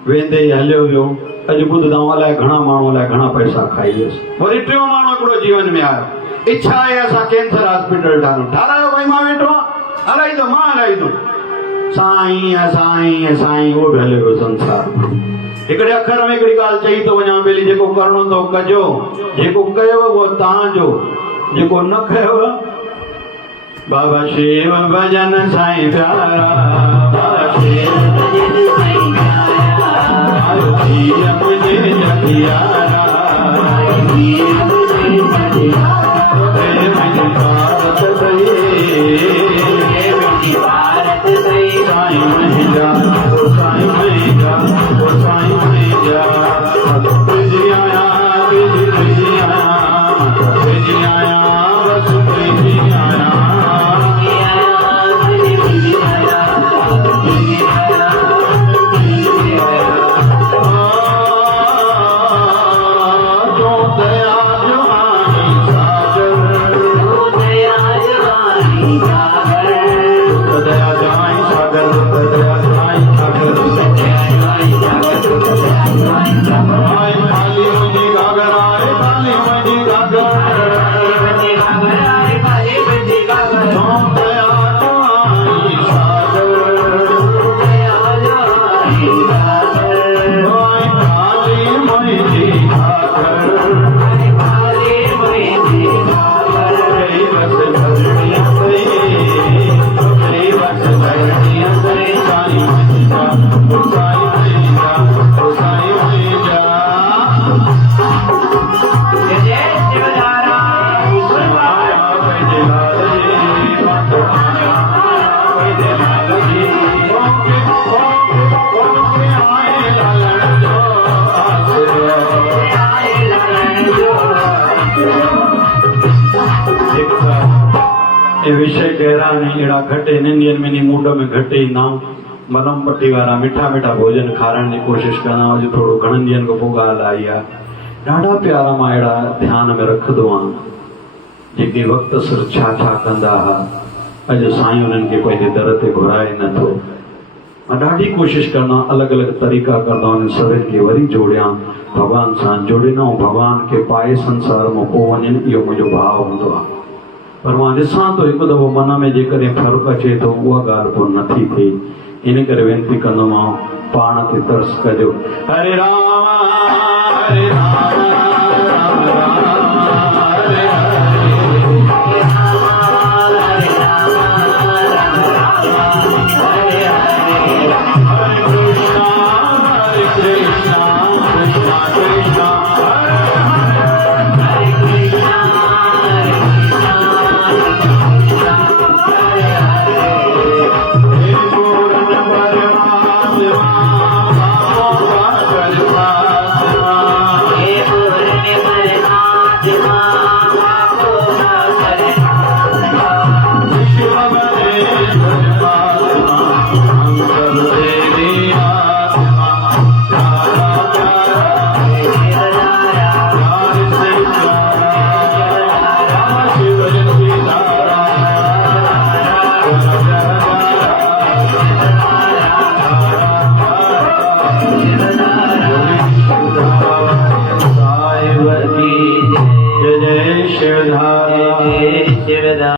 वेंदे हलियो वियो अॼु ॿुधंदा अलाए घणा माण्हू अलाए घणा पैसा खाई वियसि वरी टियों माण्हू हिकिड़ो जीवन में आयो इच्छा आहे असां कैंसर हॉस्पिटल ठारायो भई मां वेठो आहियां हलाईंदो मां हलाईंदो साईं साईं साईं उहो बि हलियो वियो संसार हिकिड़े अखर में हिकिड़ी ॻाल्हि चई थो वञां ॿेली जेको करिणो अथव कजो जेको कयव उहो तव्हांजो जेको न कयव बाबा शिव भजन साईं प्यारा बाबा शिव भजन साईं प्यारा आयो जिया मुझे जगियारा जिया मुझे जगियारा तेरे मुझे भारत सही साईं मैया ओ साईं मैया ओ साईं मैया बिजी आया बिजी आया बस बिजी आया विषय गहरा नहीं एड़ा घटे निंदियन में मूड में घटे ना मलम पट्टी वारा मीठा मीठा भोजन खाराइण की कोशिश करना अॼु थोड़ो घणनि ॾींहंनि खां पोइ ॻाल्हि आई आहे ॾाढा प्यारा मां अहिड़ा ध्यान में रखंदो आहियां जेके वक़्त सिर छा छा कंदा हुआ अॼु साईं उन्हनि खे पंहिंजे दर ते घुराए नथो मां ॾाढी कोशिश कंदा अलॻि अलॻि तरीक़ा कंदा उन्हनि सभिनि खे वरी जोड़ियां भॻवान सां जोड़ींदा ऐं भॻवान खे पाए संसार मां पोइ वञनि इहो मुंहिंजो भाव हूंदो आहे पर मां ॾिसां थो हिकु दफ़ो मन में जेकॾहिं फ़र्क़ु अचे थो उहा ॻाल्हि पोइ नथी थिए इन करे वेनती कंदोमांव पाण ते तरस कजो हरे राम हरे राम राम राम हरे जय जय शिवधारा। जय जय शिवधारा।